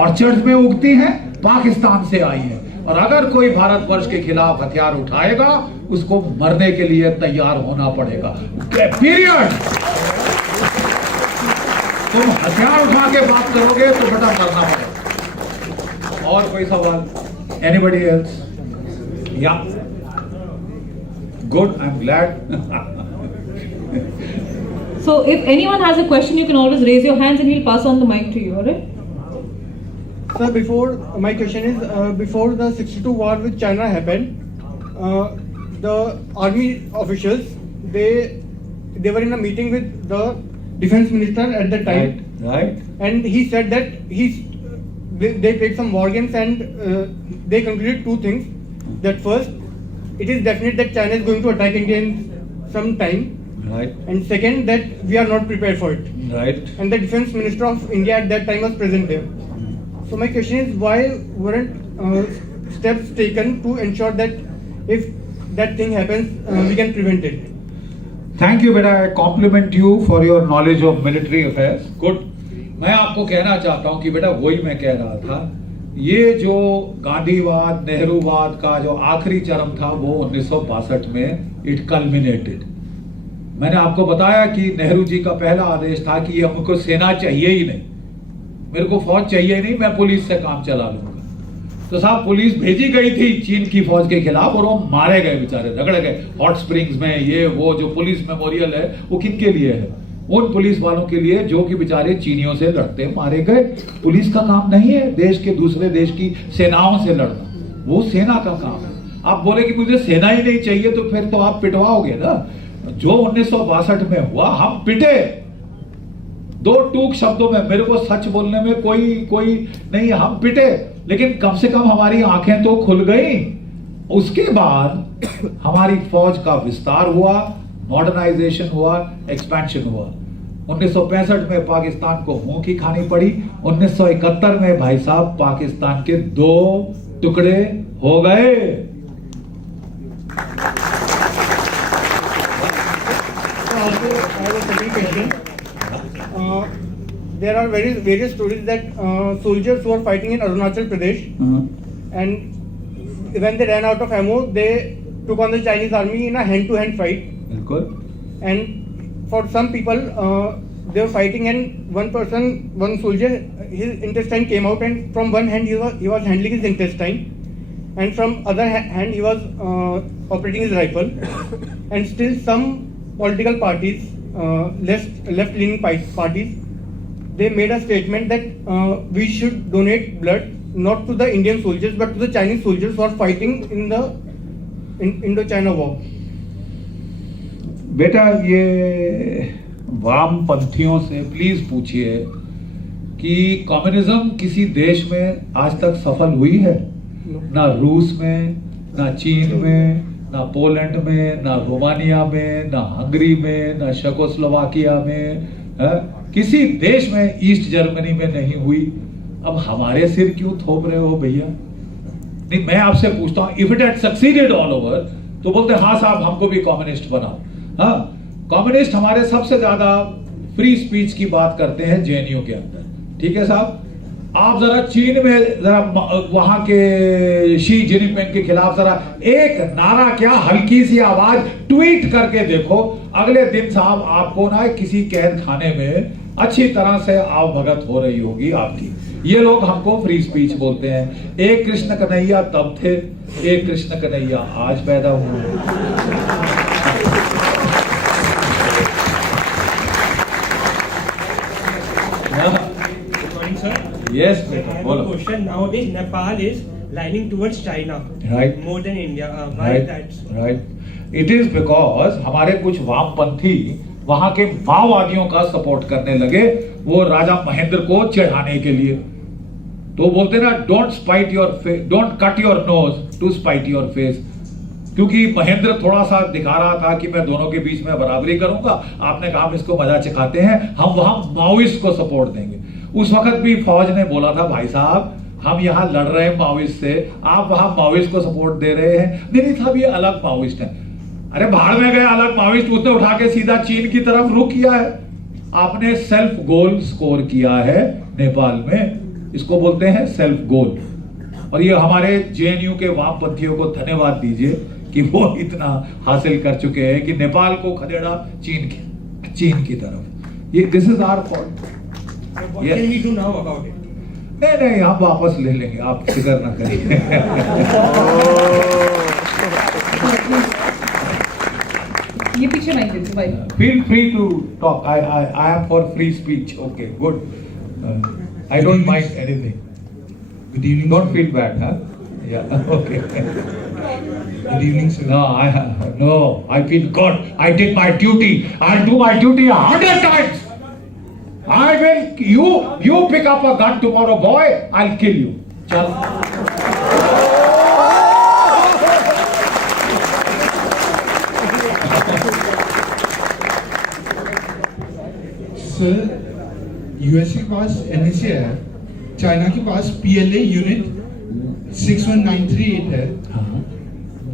ऑर्चर्ड में उगती हैं? पाकिस्तान से आई है। और अगर कोई भारतवर्ष के खिलाफ हथियार उठाएगा, उसको मरने के लिए तैयार होना पड़ेगा। पीरियड। तुम हथियार उठा के बात करोगे तो बेटा मरना पड़ेगा। और कोई सवाल? Anybody else? या good, I am glad. So if anyone has a question, you can always raise your hands and we'll pass on the mic to you, alright? Sir, my question is, before the 62 war with China happened, the army officials, they were in a meeting with the defense minister at the time, right. and he said that they played some war games, and they concluded two things. That first, it is definite that China is going to attack India in some time, Right. and second, that we are not prepared for it. Right. And the defense minister of India at that time was present there. So my question is, why weren't steps taken to ensure that if that thing happens, we can prevent it? Thank you बेटा, I compliment you for your knowledge of military affairs. Good. मैं आपको कहना चाहता हूं कि बेटा वही मैं कह रहा था, ये जो गांधीवाद नेहरूवाद का जो आखिरी चरम था वो 1962 में इट कल्मिनेटेड। मैंने आपको बताया कि नेहरू जी का पहला आदेश था कि ये हमको सेना चाहिए ही नहीं, मेरे को फौज चाहिए ही नहीं, मैं पुलिस से काम चला लूंगा। तो साहब पुलिस भेजी गई थी चीन की फौज के खिलाफ और वो मारे गए बेचारे, रगड़े गए हॉट स्प्रिंग्स में। ये वो जो पुलिस मेमोरियल है वो किनके लिए है? उन पुलिस वालों के लिए जो कि बेचारे चीनियों से लड़ते मारे गए। पुलिस का काम नहीं है देश के दूसरे देश की सेनाओं से लड़ना, वो सेना का काम है। आप बोले कि मुझे सेना ही नहीं चाहिए तो फिर तो आप पिटवाओगे ना। जो 1962 में हुआ, हम पिटे। दो टूक शब्दों में, मेरे को सच बोलने में कोई नहीं, हम पिटे, लेकिन कम से कम हमारी आंखें तो खुल गई। उसके बाद हमारी फौज का विस्तार हुआ, मॉडर्नाइजेशन हुआ, एक्सपेंशन हुआ। 1965 में पाकिस्तान को मुंह की खानी पड़ी। 1971 में भाई साहब पाकिस्तान के 2 टुकड़े हो गए। Also, I have a second question. There are various stories that soldiers who are fighting in Arunachal Pradesh, and when they ran out of ammo, they took on the Chinese army in a hand-to-hand fight. बिल्कुल। And for some people, they were fighting, and one soldier, his intestine came out, and from one hand he was handling his intestine, and from other hand he was operating his rifle. And still some political parties, left-leaning parties, they made a statement that we should donate blood not to the Indian soldiers but to the Chinese soldiers who are fighting in the Indo-China war. बेटा ये वामपंथियों से please पूछिए कि communism किसी देश में आज तक सफल हुई है? ना रूस में, ना चीन में, ना पोलैंड में, ना रोमानिया में, ना हंगरी में, ना चेकोस्लोवाकिया में, किसी देश में, ईस्ट जर्मनी में नहीं हुई। अब हमारे सिर क्यों थोप रहे हो भैया? नहीं, मैं आपसे पूछता हूं, if it had succeeded all over तो बोलते हाँ साहब हमको भी कम्युनिस्ट बनाओ। हाँ, कम्युनिस्ट हमारे सबसे ज्यादा फ्री स्पीच की बात करते हैं जेएनयू के अंदर, ठीक है साहब। आप जरा चीन में जरा वहां के शी जिनपिंग के खिलाफ जरा एक नारा, क्या हल्की सी आवाज ट्वीट करके देखो, अगले दिन साहब आपको ना किसी कैद खाने में अच्छी तरह से आवभगत हो रही होगी आपकी। ये लोग हमको फ्री स्पीच बोलते हैं। एक कृष्ण कन्हैया तब थे, एक कृष्ण कन्हैया आज पैदा हुए। Yes, I have bolo. a question. Nowadays, Nepal is lining towards China, Right. more than India. Why Right, that? right. It is because हमारे कुछ वामपंथी वहां के माओवादियों का सपोर्ट करने लगे, वो राजा महेंद्र को चिढ़ाने के लिए। तो बोलते ना, don't spite your face, don't cut your nose to spite your face. क्योंकि महेंद्र थोड़ा सा दिखा रहा था कि मैं दोनों के बीच में बराबरी करूंगा, आपने कहा हम इसको मजा चखाते हैं, हम वहां माओइस्ट को सपोर्ट देंगे। उस वक्त भी फौज ने बोला था भाई साहब हम यहाँ लड़ रहे हैं माओइस्ट से, आप वहां माओइस्ट को सपोर्ट दे रहे हैं। नहीं साहब ये अलग माओइस्ट है। अरे भाड़ में गए अलग माओइस्ट, उसने उठा के सीधा चीन की तरफ रुख किया है। आपने सेल्फ गोल स्कोर किया है नेपाल में, इसको बोलते हैं सेल्फ गोल। और ये हमारे जेएनयू के वामपंथियों को धन्यवाद दीजिए कि वो इतना हासिल कर चुके हैं कि नेपाल को खदेड़ा चीन की तरफ। ये this is our fault. What Yes. can we do now about it? नहीं हम वापस ले लेंगे, आप फिक्र ना करिए. ये पीछे माइक दे भाई. Feel free to talk. I am for free speech. Okay, good. I don't mind anything. Good evening. Don't feel bad, huh? Yeah. Okay. Good evening, sir. No. I feel good. I did my duty. I'll do my duty 100 times. I will. You pick up a gun tomorrow, boy. I'll kill you. Chal. Sir, US के पास NSA है, China के पास PLA unit 61938 है,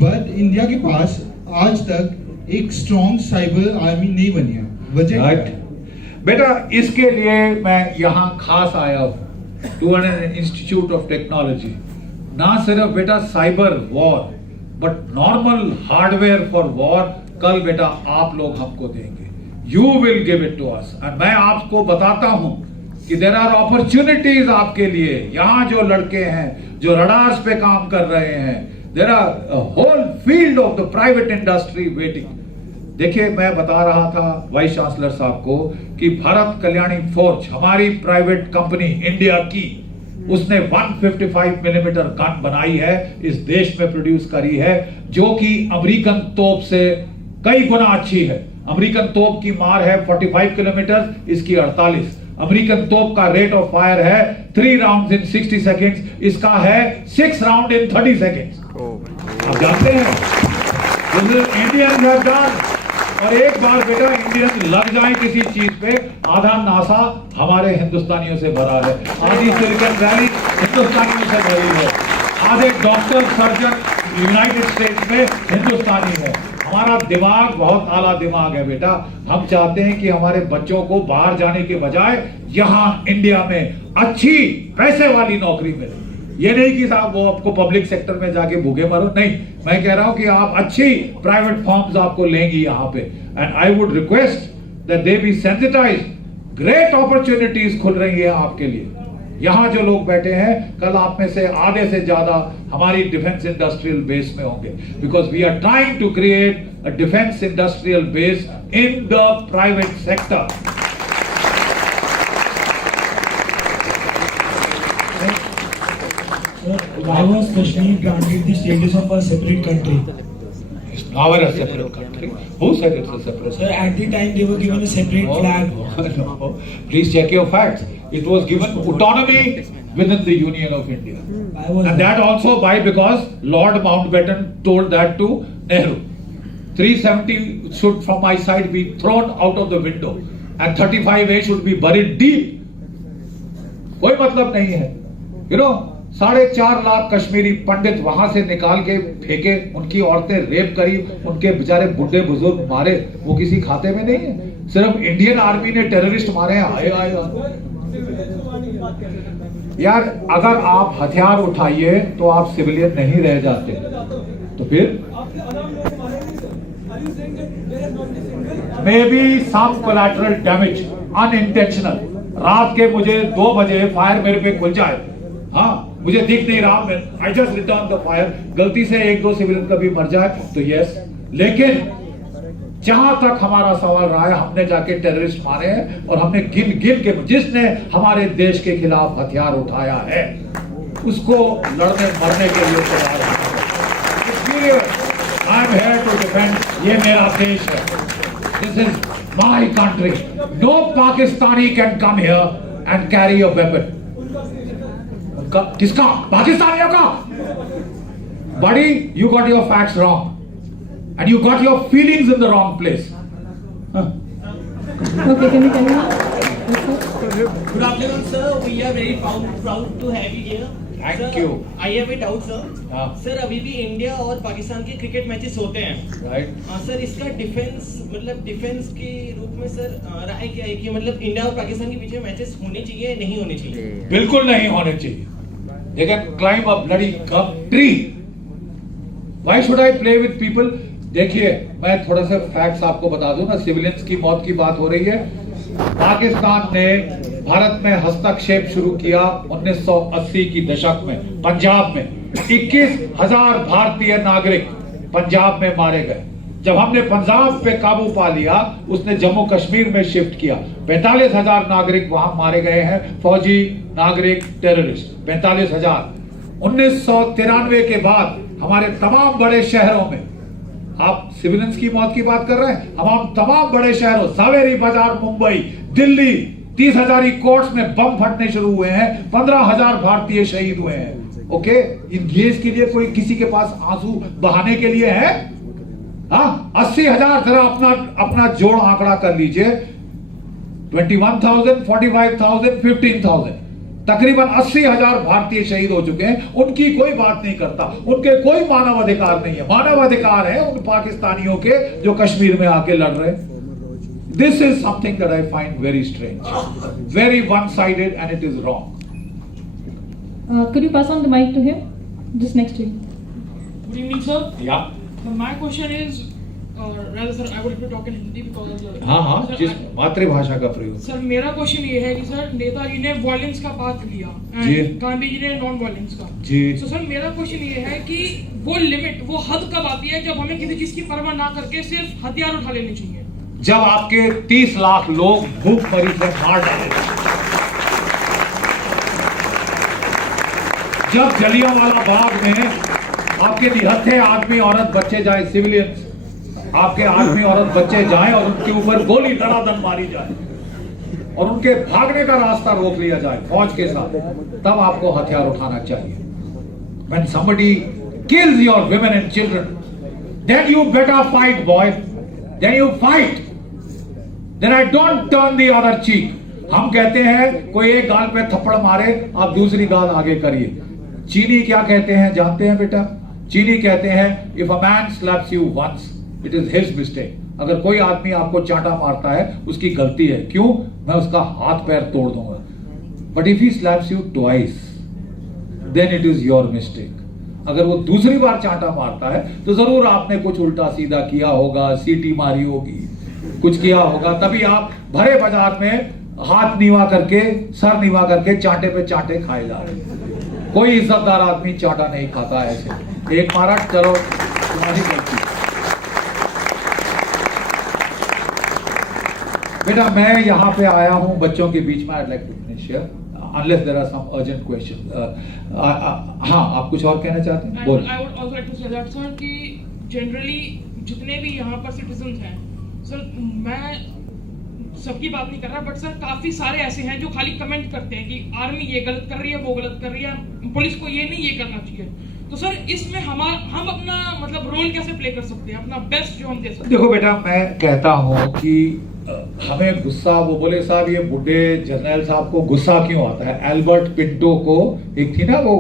but India के पास आज तक एक strong cyber army नहीं बनी है. वजह क्या है? बेटा इसके लिए मैं यहाँ खास आया हूँ to an institute of technology. ना सिर्फ बेटा cyber war but normal hardware for war कल बेटा आप लोग हमको देंगे. You will give it to us. And मैं आपको बताता हूँ कि देयर आर अपॉर्चुनिटीज आपके लिए. यहाँ जो लड़के हैं जो रडार्स पे काम कर रहे हैं, there are whole field of the private industry waiting. देखिए मैं बता रहा था वाइस चांसलर साहब को कि भारत कल्याणी फोर्ज हमारी प्राइवेट कंपनी इंडिया की, उसने 155 मिलीमीटर गन बनाई है, इस देश में प्रोड्यूस करी है, जो कि अमेरिकन तोप से कई गुना अच्छी है. अमेरिकन तोप की मार है 45 किलोमीटर, इसकी 48. अमेरिकन तोप का रेट ऑफ फायर है 3 राउंड्स इन 60 सेकेंड्स, इसका है 6 राउंड इन 30 सेकेंड्स. आप जानते हैं इंडियन हैव डन. और एक बार बेटा इंडियन लग जाए किसी चीज पे, आधा नासा हमारे हिंदुस्तानियों से भरा है, आधी सिलिकॉन वैली हिंदुस्तानियों से भरी है, आधे डॉक्टर सर्जन यूनाइटेड स्टेट्स में हिंदुस्तानी है. हमारा दिमाग बहुत आला दिमाग है बेटा. हम चाहते हैं कि हमारे बच्चों को बाहर जाने के बजाय यहाँ इंडिया में अच्छी पैसे वाली नौकरी मिले. ये नहीं कि साहब वो आपको पब्लिक सेक्टर में जाके भूखे मरो, नहीं. मैं कह रहा हूं कि आप अच्छी प्राइवेट फर्म्स आपको लेंगी यहाँ पे. And I would request that they B sensitised. Great opportunities खुल रही है आपके लिए. यहाँ जो लोग बैठे हैं कल आप में से आधे से ज्यादा हमारी डिफेंस इंडस्ट्रियल बेस में होंगे, because we are trying to create a defence industrial base in the private sector. Why was Kashmir granted the status of a separate country? It's now a separate country. Who said it's a separate Sir, at the time they were given a separate flag. No. Please check your facts. It was given autonomy within the Union of India. Why was And that also because Lord Mountbatten told that to Nehru. 370 should from my side be thrown out of the window and 35A should be buried deep. कोई मतलब नहीं है. You know, 4.5 lakh Kashmiri पंडित वहां से निकाल के फेंके, उनकी औरतें रेप करी, उनके बेचारे बुढ़े बुजुर्ग मारे, वो किसी खाते में नहीं है. सिर्फ इंडियन आर्मी ने टेररिस्ट मारे हैं. आए यार, अगर आप हथियार उठाइए तो आप सिविलियन नहीं रह जाते. तो फिर maybe some collateral damage unintentional. रात के मुझे 2 बजे फायर मेरे पे खुल जाए, हाँ मुझे दिख नहीं रहा, मैं I just return the fire, गलती से 1-2 सिविलियन कभी मर जाए तो यस. लेकिन जहां तक हमारा सवाल रहा है, हमने जाके टेररिस्ट मारे हैं और हमने गिन के जिसने हमारे देश के खिलाफ हथियार उठाया है उसको लड़ने मरने के लिए तैयार है. इसलिए I am here to defend. ये मेरा देश है. This is my country. No Pakistani can come here and carry a weapon. किसका? पाकिस्तानियों का. Buddy, you got your facts wrong and you got your feelings in the wrong place. Okay, can we Good afternoon, sir. We are very proud to have you here. Thank sir, you. I have a doubt, sir. हाँ. Sir अभी भी India और पाकिस्तान के cricket matches होते हैं. Right. Sir इसका defence के रूप में सर राय क्या है कि मतलब इंडिया और पाकिस्तान के बीच में मैचेस होने चाहिए या नहीं होने चाहिए? बिल्कुल नहीं होने चाहिए. They can climb a bloody tree. Why should I play with people? देखिए, मैं थोड़ा सा फैक्ट्स आपको बता दूं ना. सिविलियंस की मौत की बात हो रही है. पाकिस्तान ने भारत में हस्तक्षेप शुरू किया 1980 की दशक में पंजाब में 21,000 भारतीय नागरिक पंजाब में मारे गए। जब हमने पंजाब पे काबू पा लिया, उसने जम्मू कश्मीर में शिफ्ट किया। 45,000 नागरिक वहां मारे गए हैं, फौजी, नागरिक, टेररिस्ट, 45,000। 1993 के बाद हमारे तमाम बड़े शहरों में, आप सिविलियंस की मौत की बात कर रहे हैं, हम तमाम बड़े शहरों, सावेरी बाजार, मुंबई, दिल्ली, 30,000 कोर्ट्स में बम फटने शुरू हुए हैं, 15,000 भारतीय शहीद हुए हैं। ओके, इन देश के लिए कोई किसी के पास आंसू बहाने के लिए है? 80,000 जरा अपना जोड़ आंकड़ा कर लीजिए। 21,000, 45,000, 15,000, तकरीबन 80,000 भारतीय शहीद हो चुके हैं। उनकी कोई बात नहीं करता, उनके कोई मानव अधिकार नहीं है। मानव अधिकार है उन पाकिस्तानियों के जो कश्मीर में आके लड़ रहे हैं। This is something that I find very strange, very one-sided, and it is wrong. Could you pass on the mic to him? Just next to you. Good evening, sir. Yeah. My question is, rather sir, I would be talking Hindi because. हाँ, sir, जिस मातृभाषा का प्रयोग। Sir मेरा question ये है कि sir Netaji ने वॉयलेंस का पाथ लिया, जी। गांधी जी ने नॉन वॉयलेंस का। जी। तो सर मेरा क्वेश्चन ये है कि वो लिमिट, वो हद कब आती है जब हमें किसी चीज की परवाह ना करके सिर्फ हथियार उठा लेने चाहिए? जब आपके 30 लाख लोग भूखमरी से मार डाले, जब जलियांवाला बाग में आपके निहत्थे आदमी, औरत, बच्चे जाए, सिविलियंस, आपके आदमी, औरत, बच्चे जाएं और उनके ऊपर गोली धड़ाधड़ मारी जाए और उनके भागने का रास्ता रोक लिया जाए फौज के साथ, तब आपको हथियार उठाना चाहिए। When somebody kills your women and children, then you better fight, boy. Then you fight. Then I don't turn the other cheek. हम कहते हैं कोई एक गाल पे थप्पड़ मारे, आप दूसरी गाल आगे करिए। चीनी क्या कहते हैं जानते हैं बेटा? चीनी कहते हैं if a man slaps you once, it is his mistake. अगर कोई आदमी आपको चांटा मारता है, उसकी गलती है। क्यों? मैं उसका हाथ पैर तोड़ दूंगा। But if he slaps you twice, then it is your mistake. अगर वो दूसरी बार चांटा मारता है तो जरूर आपने कुछ उल्टा सीधा किया होगा, सीटी मारी होगी, कुछ किया होगा, तभी आप भरे बाजार में हाथ नीवा करके, सर नीवा करके चांटे पे चांटे खाए जा रहे हैं। कोई इज्जतदार आदमी चांटा नहीं खाता है ऐसे। एक मारा, चलो तुम्हारी गलती। बेटा मैं यहाँ पे आया हूँ बच्चों के बीच में। I'd like to finish here, unless there are some urgent questions. हाँ, आप कुछ और कहना चाहते हैं? बोल। I would also like to say that sir कि generally जितने भी यहाँ पर citizens हैं, सर मैं सबकी बात नहीं कर रहा, बट सर काफी सारे ऐसे हैं जो खाली कमेंट करते हैं कि आर्मी ये गलत कर रही है, वो गलत कर रही है, पुलिस को ये नहीं, ये करना चाहिए। तो सर इसमें हम अपना मतलब रोल कैसे प्ले कर सकते हैं, अपना बेस्ट जो हम दे सकते हैं? देखो बेटा, मैं कहता हूँ कि हमें गुस्सा, वो बोले साहब ये बुढ़े जर्नल साहब को गुस्सा क्यों आता है? एल्बर्ट पिंटो को, एक थी ना वो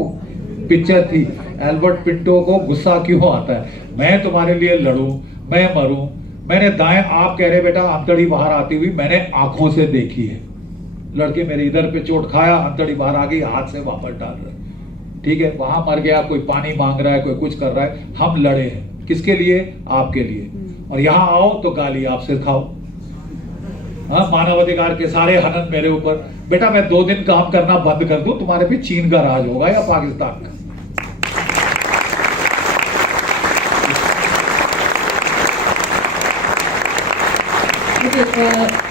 पिक्चर थी, एल्बर्ट पिंटो को गुस्सा क्यों आता है? मैं तुम्हारे लिए लड़ूं, मैं मरूं, मैंने दाएं, आप कह रहे बेटा अंतड़ी बाहर आती हुई मैंने आंखों से देखी है। लड़के मेरे इधर पे चोट खाया, अंतड़ी बाहर आ गई, हाथ से वापस डाल रहे, ठीक है, वहां मर गया, कोई पानी मांग रहा है, कोई कुछ कर रहा है। हम लड़े हैं किसके लिए? आपके लिए। और यहाँ आओ तो गाली आपसे खाओ। हाँ, मानवाधिकार के सारे हनन मेरे ऊपर। बेटा मैं 2 दिन काम करना बंद कर दूं, तुम्हारे भी चीन का राज होगा या पाकिस्तान का?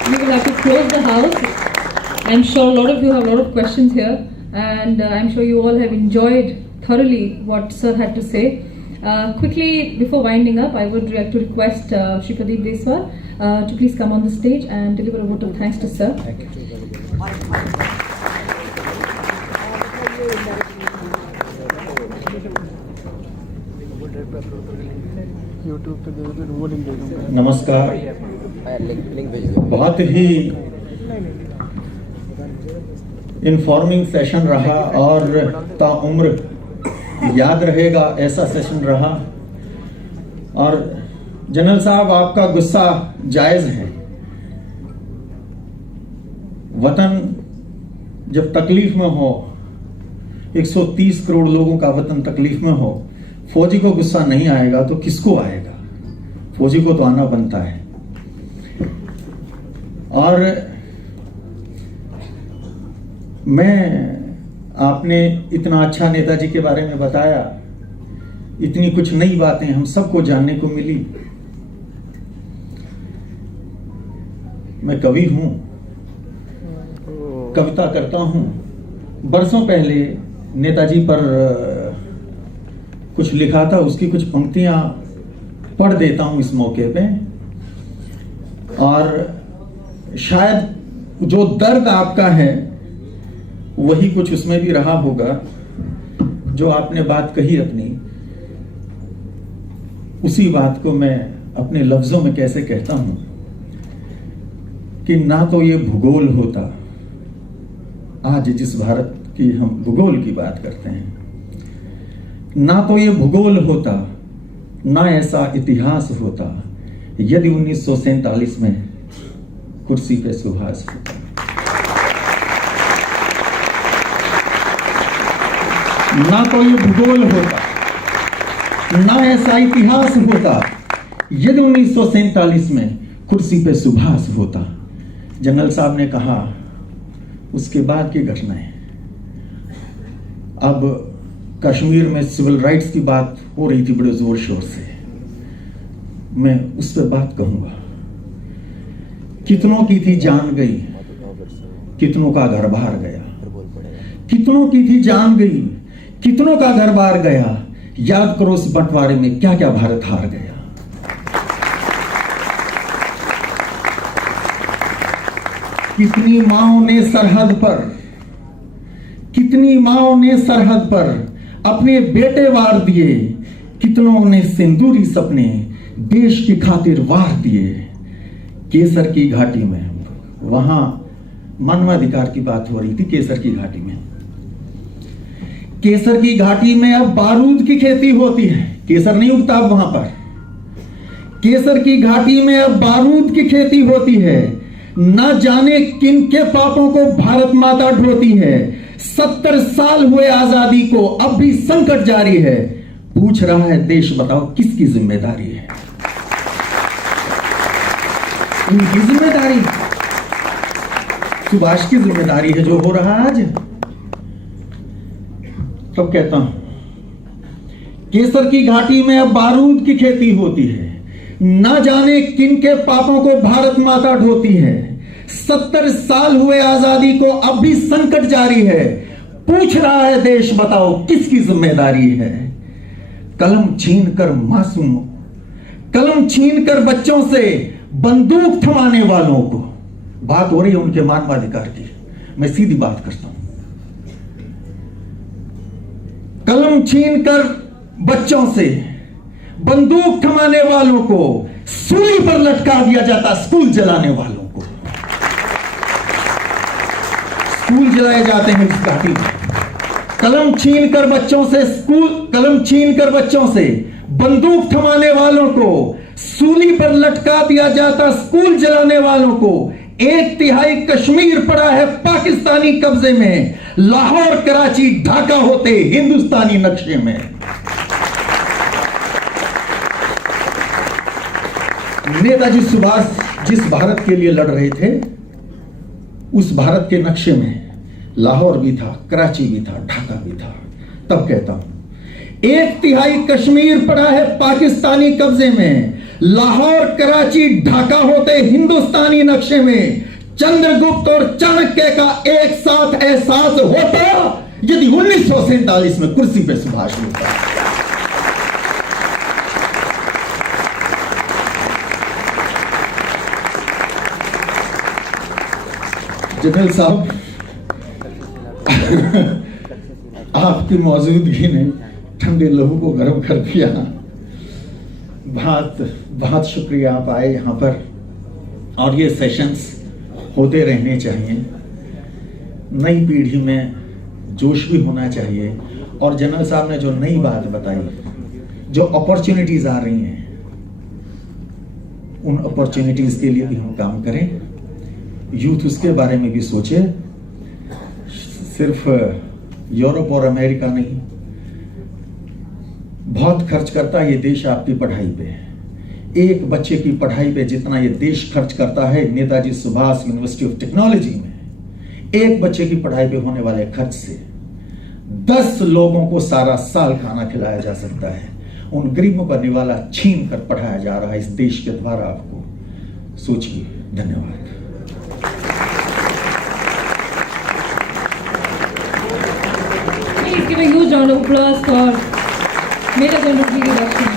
We will have to close the house. I'm sure a lot of you have a lot of questions here, and I'm sure you all have enjoyed thoroughly what Sir had to say. Quickly, before winding up, I would like to request Shri Pradeep Deswar to please come on the stage and deliver a vote of thanks to Sir. Thank you. नमस्कार। बहुत ही informing session रहा और ताउम्र याद रहेगा ऐसा session रहा। और general साहब आपका गुस्सा जायज है। वतन जब तकलीफ में हो, 130 करोड़ लोगों का वतन तकलीफ में हो, फौजी को गुस्सा नहीं आएगा तो किसको आएगा? फौजी को तो आना बनता है। और आपने इतना अच्छा नेताजी के बारे में बताया, इतनी कुछ नई बातें हम सबको जानने को मिली। मैं कवि हूं, कविता करता हूं। बरसों पहले नेताजी पर कुछ लिखा था, उसकी कुछ पंक्तियां पढ़ देता हूं इस मौके पे। और शायद जो दर्द आपका है वही कुछ उसमें भी रहा होगा। जो आपने बात कही अपनी, उसी बात को मैं अपने लफ्जों में कैसे कहता हूं कि ना तो ये भूगोल होता, आज जिस भारत की हम भूगोल की बात करते हैं, ना तो ये भूगोल होता, ना ऐसा इतिहास होता यदि 1947 में कुर्सी पे सुभाष होता। ना तो ये भूगोल होता, ना ऐसा इतिहास होता यदि 1947 में कुर्सी पे सुभाष होता। जनरल साहब ने कहा उसके बाद की घटनाएं। अब कश्मीर में सिविल राइट्स की बात हो रही थी बड़े जोर शोर से, मैं उस पर बात कहूंगा। कितनों की थी जान गई, कितनों का घर बाहर गया। कितनों की थी जान गई, कितनों का घर बाहर गया। याद करो इस बंटवारे में क्या क्या भारत हार गया। कितनी माओं ने सरहद पर, कितनी माओं ने सरहद पर अपने बेटे वार दिए। कितनों ने सिंदूरी सपने देश की खातिर वार दिए। केसर की घाटी में, वहां मानवाधिकार की बात हो रही थी। केसर की घाटी में, केसर की घाटी में अब बारूद की खेती होती है। केसर नहीं उगता अब वहां पर। केसर की घाटी में अब बारूद की खेती होती है। न जाने किन के पापों को भारत माता ढोती है। 70 साल हुए आजादी को, अब भी संकट जारी है। पूछ रहा है देश, बताओ किसकी जिम्मेदारी है? उनकी जिम्मेदारी, सुभाष की जिम्मेदारी है जो हो रहा है आज। तब कहता हूं, केसर की घाटी में अब बारूद की खेती होती है। न जाने किन के पापों को भारत माता ढोती है। 70 साल हुए आजादी को, अब भी संकट जारी है। पूछ रहा है देश, बताओ किसकी जिम्मेदारी है? कलम छीनकर मासूम, कलम छीनकर बच्चों से बंदूक थमाने वालों को, बात हो रही है उनके मानवाधिकार की। मैं सीधी बात करता हूं। कलम छीनकर बच्चों से बंदूक थमाने वालों को सूली पर लटका दिया जाता। स्कूल जलाने वालों को स्कूल जलाए जाते हैं इस घाटी में। कलम छीनकर बच्चों से कलम छीनकर बच्चों से बंदूक थमाने वालों को सूली पर लटका दिया जाता। स्कूल जलाने वालों को 1/3 कश्मीर पड़ा है पाकिस्तानी कब्जे में। लाहौर, कराची, ढाका होते हिंदुस्तानी नक्शे में। नेताजी सुभाष जिस भारत के लिए लड़ रहे थे, उस भारत के नक्शे में लाहौर भी था, कराची भी था, ढाका भी था। तब कहता हूं 1/3 कश्मीर पड़ा है पाकिस्तानी कब्जे में। लाहौर, कराची, ढाका होते हिंदुस्तानी नक्शे में। चंद्रगुप्त और चाणक्य का एक साथ एहसास होता यदि 1947 में कुर्सी पे सुभाष होता। जनरल साहब, आपकी मौजूदगी ने ठंडे लहू को गर्म कर दिया। बहुत बहुत शुक्रिया, आप आए यहाँ पर। और ये सेशंस होते रहने चाहिए। नई पीढ़ी में जोश भी होना चाहिए। और जनरल साहब ने जो नई बात बताई, जो अपॉर्चुनिटीज आ रही हैं, उन अपॉर्चुनिटीज के लिए भी हम काम करें। यूथ उसके बारे में भी सोचे। सिर्फ यूरोप और अमेरिका नहीं, बहुत खर्च करता है ये देश आपकी पढ़ाई पे। एक बच्चे की पढ़ाई पे जितना ये देश खर्च करता है Netaji Subhash university of technology में, एक बच्चे की पढ़ाई पे होने वाले खर्च से 10 लोगों को सारा साल खाना खिलाया जा सकता है। उन गरीबों का निवाला छीन कर पढ़ाया जा रहा है इस देश के द्वारा। आपको सोचिए। धन्यवाद। Please give a huge round of applause for Meta Gandhi Lakshmi.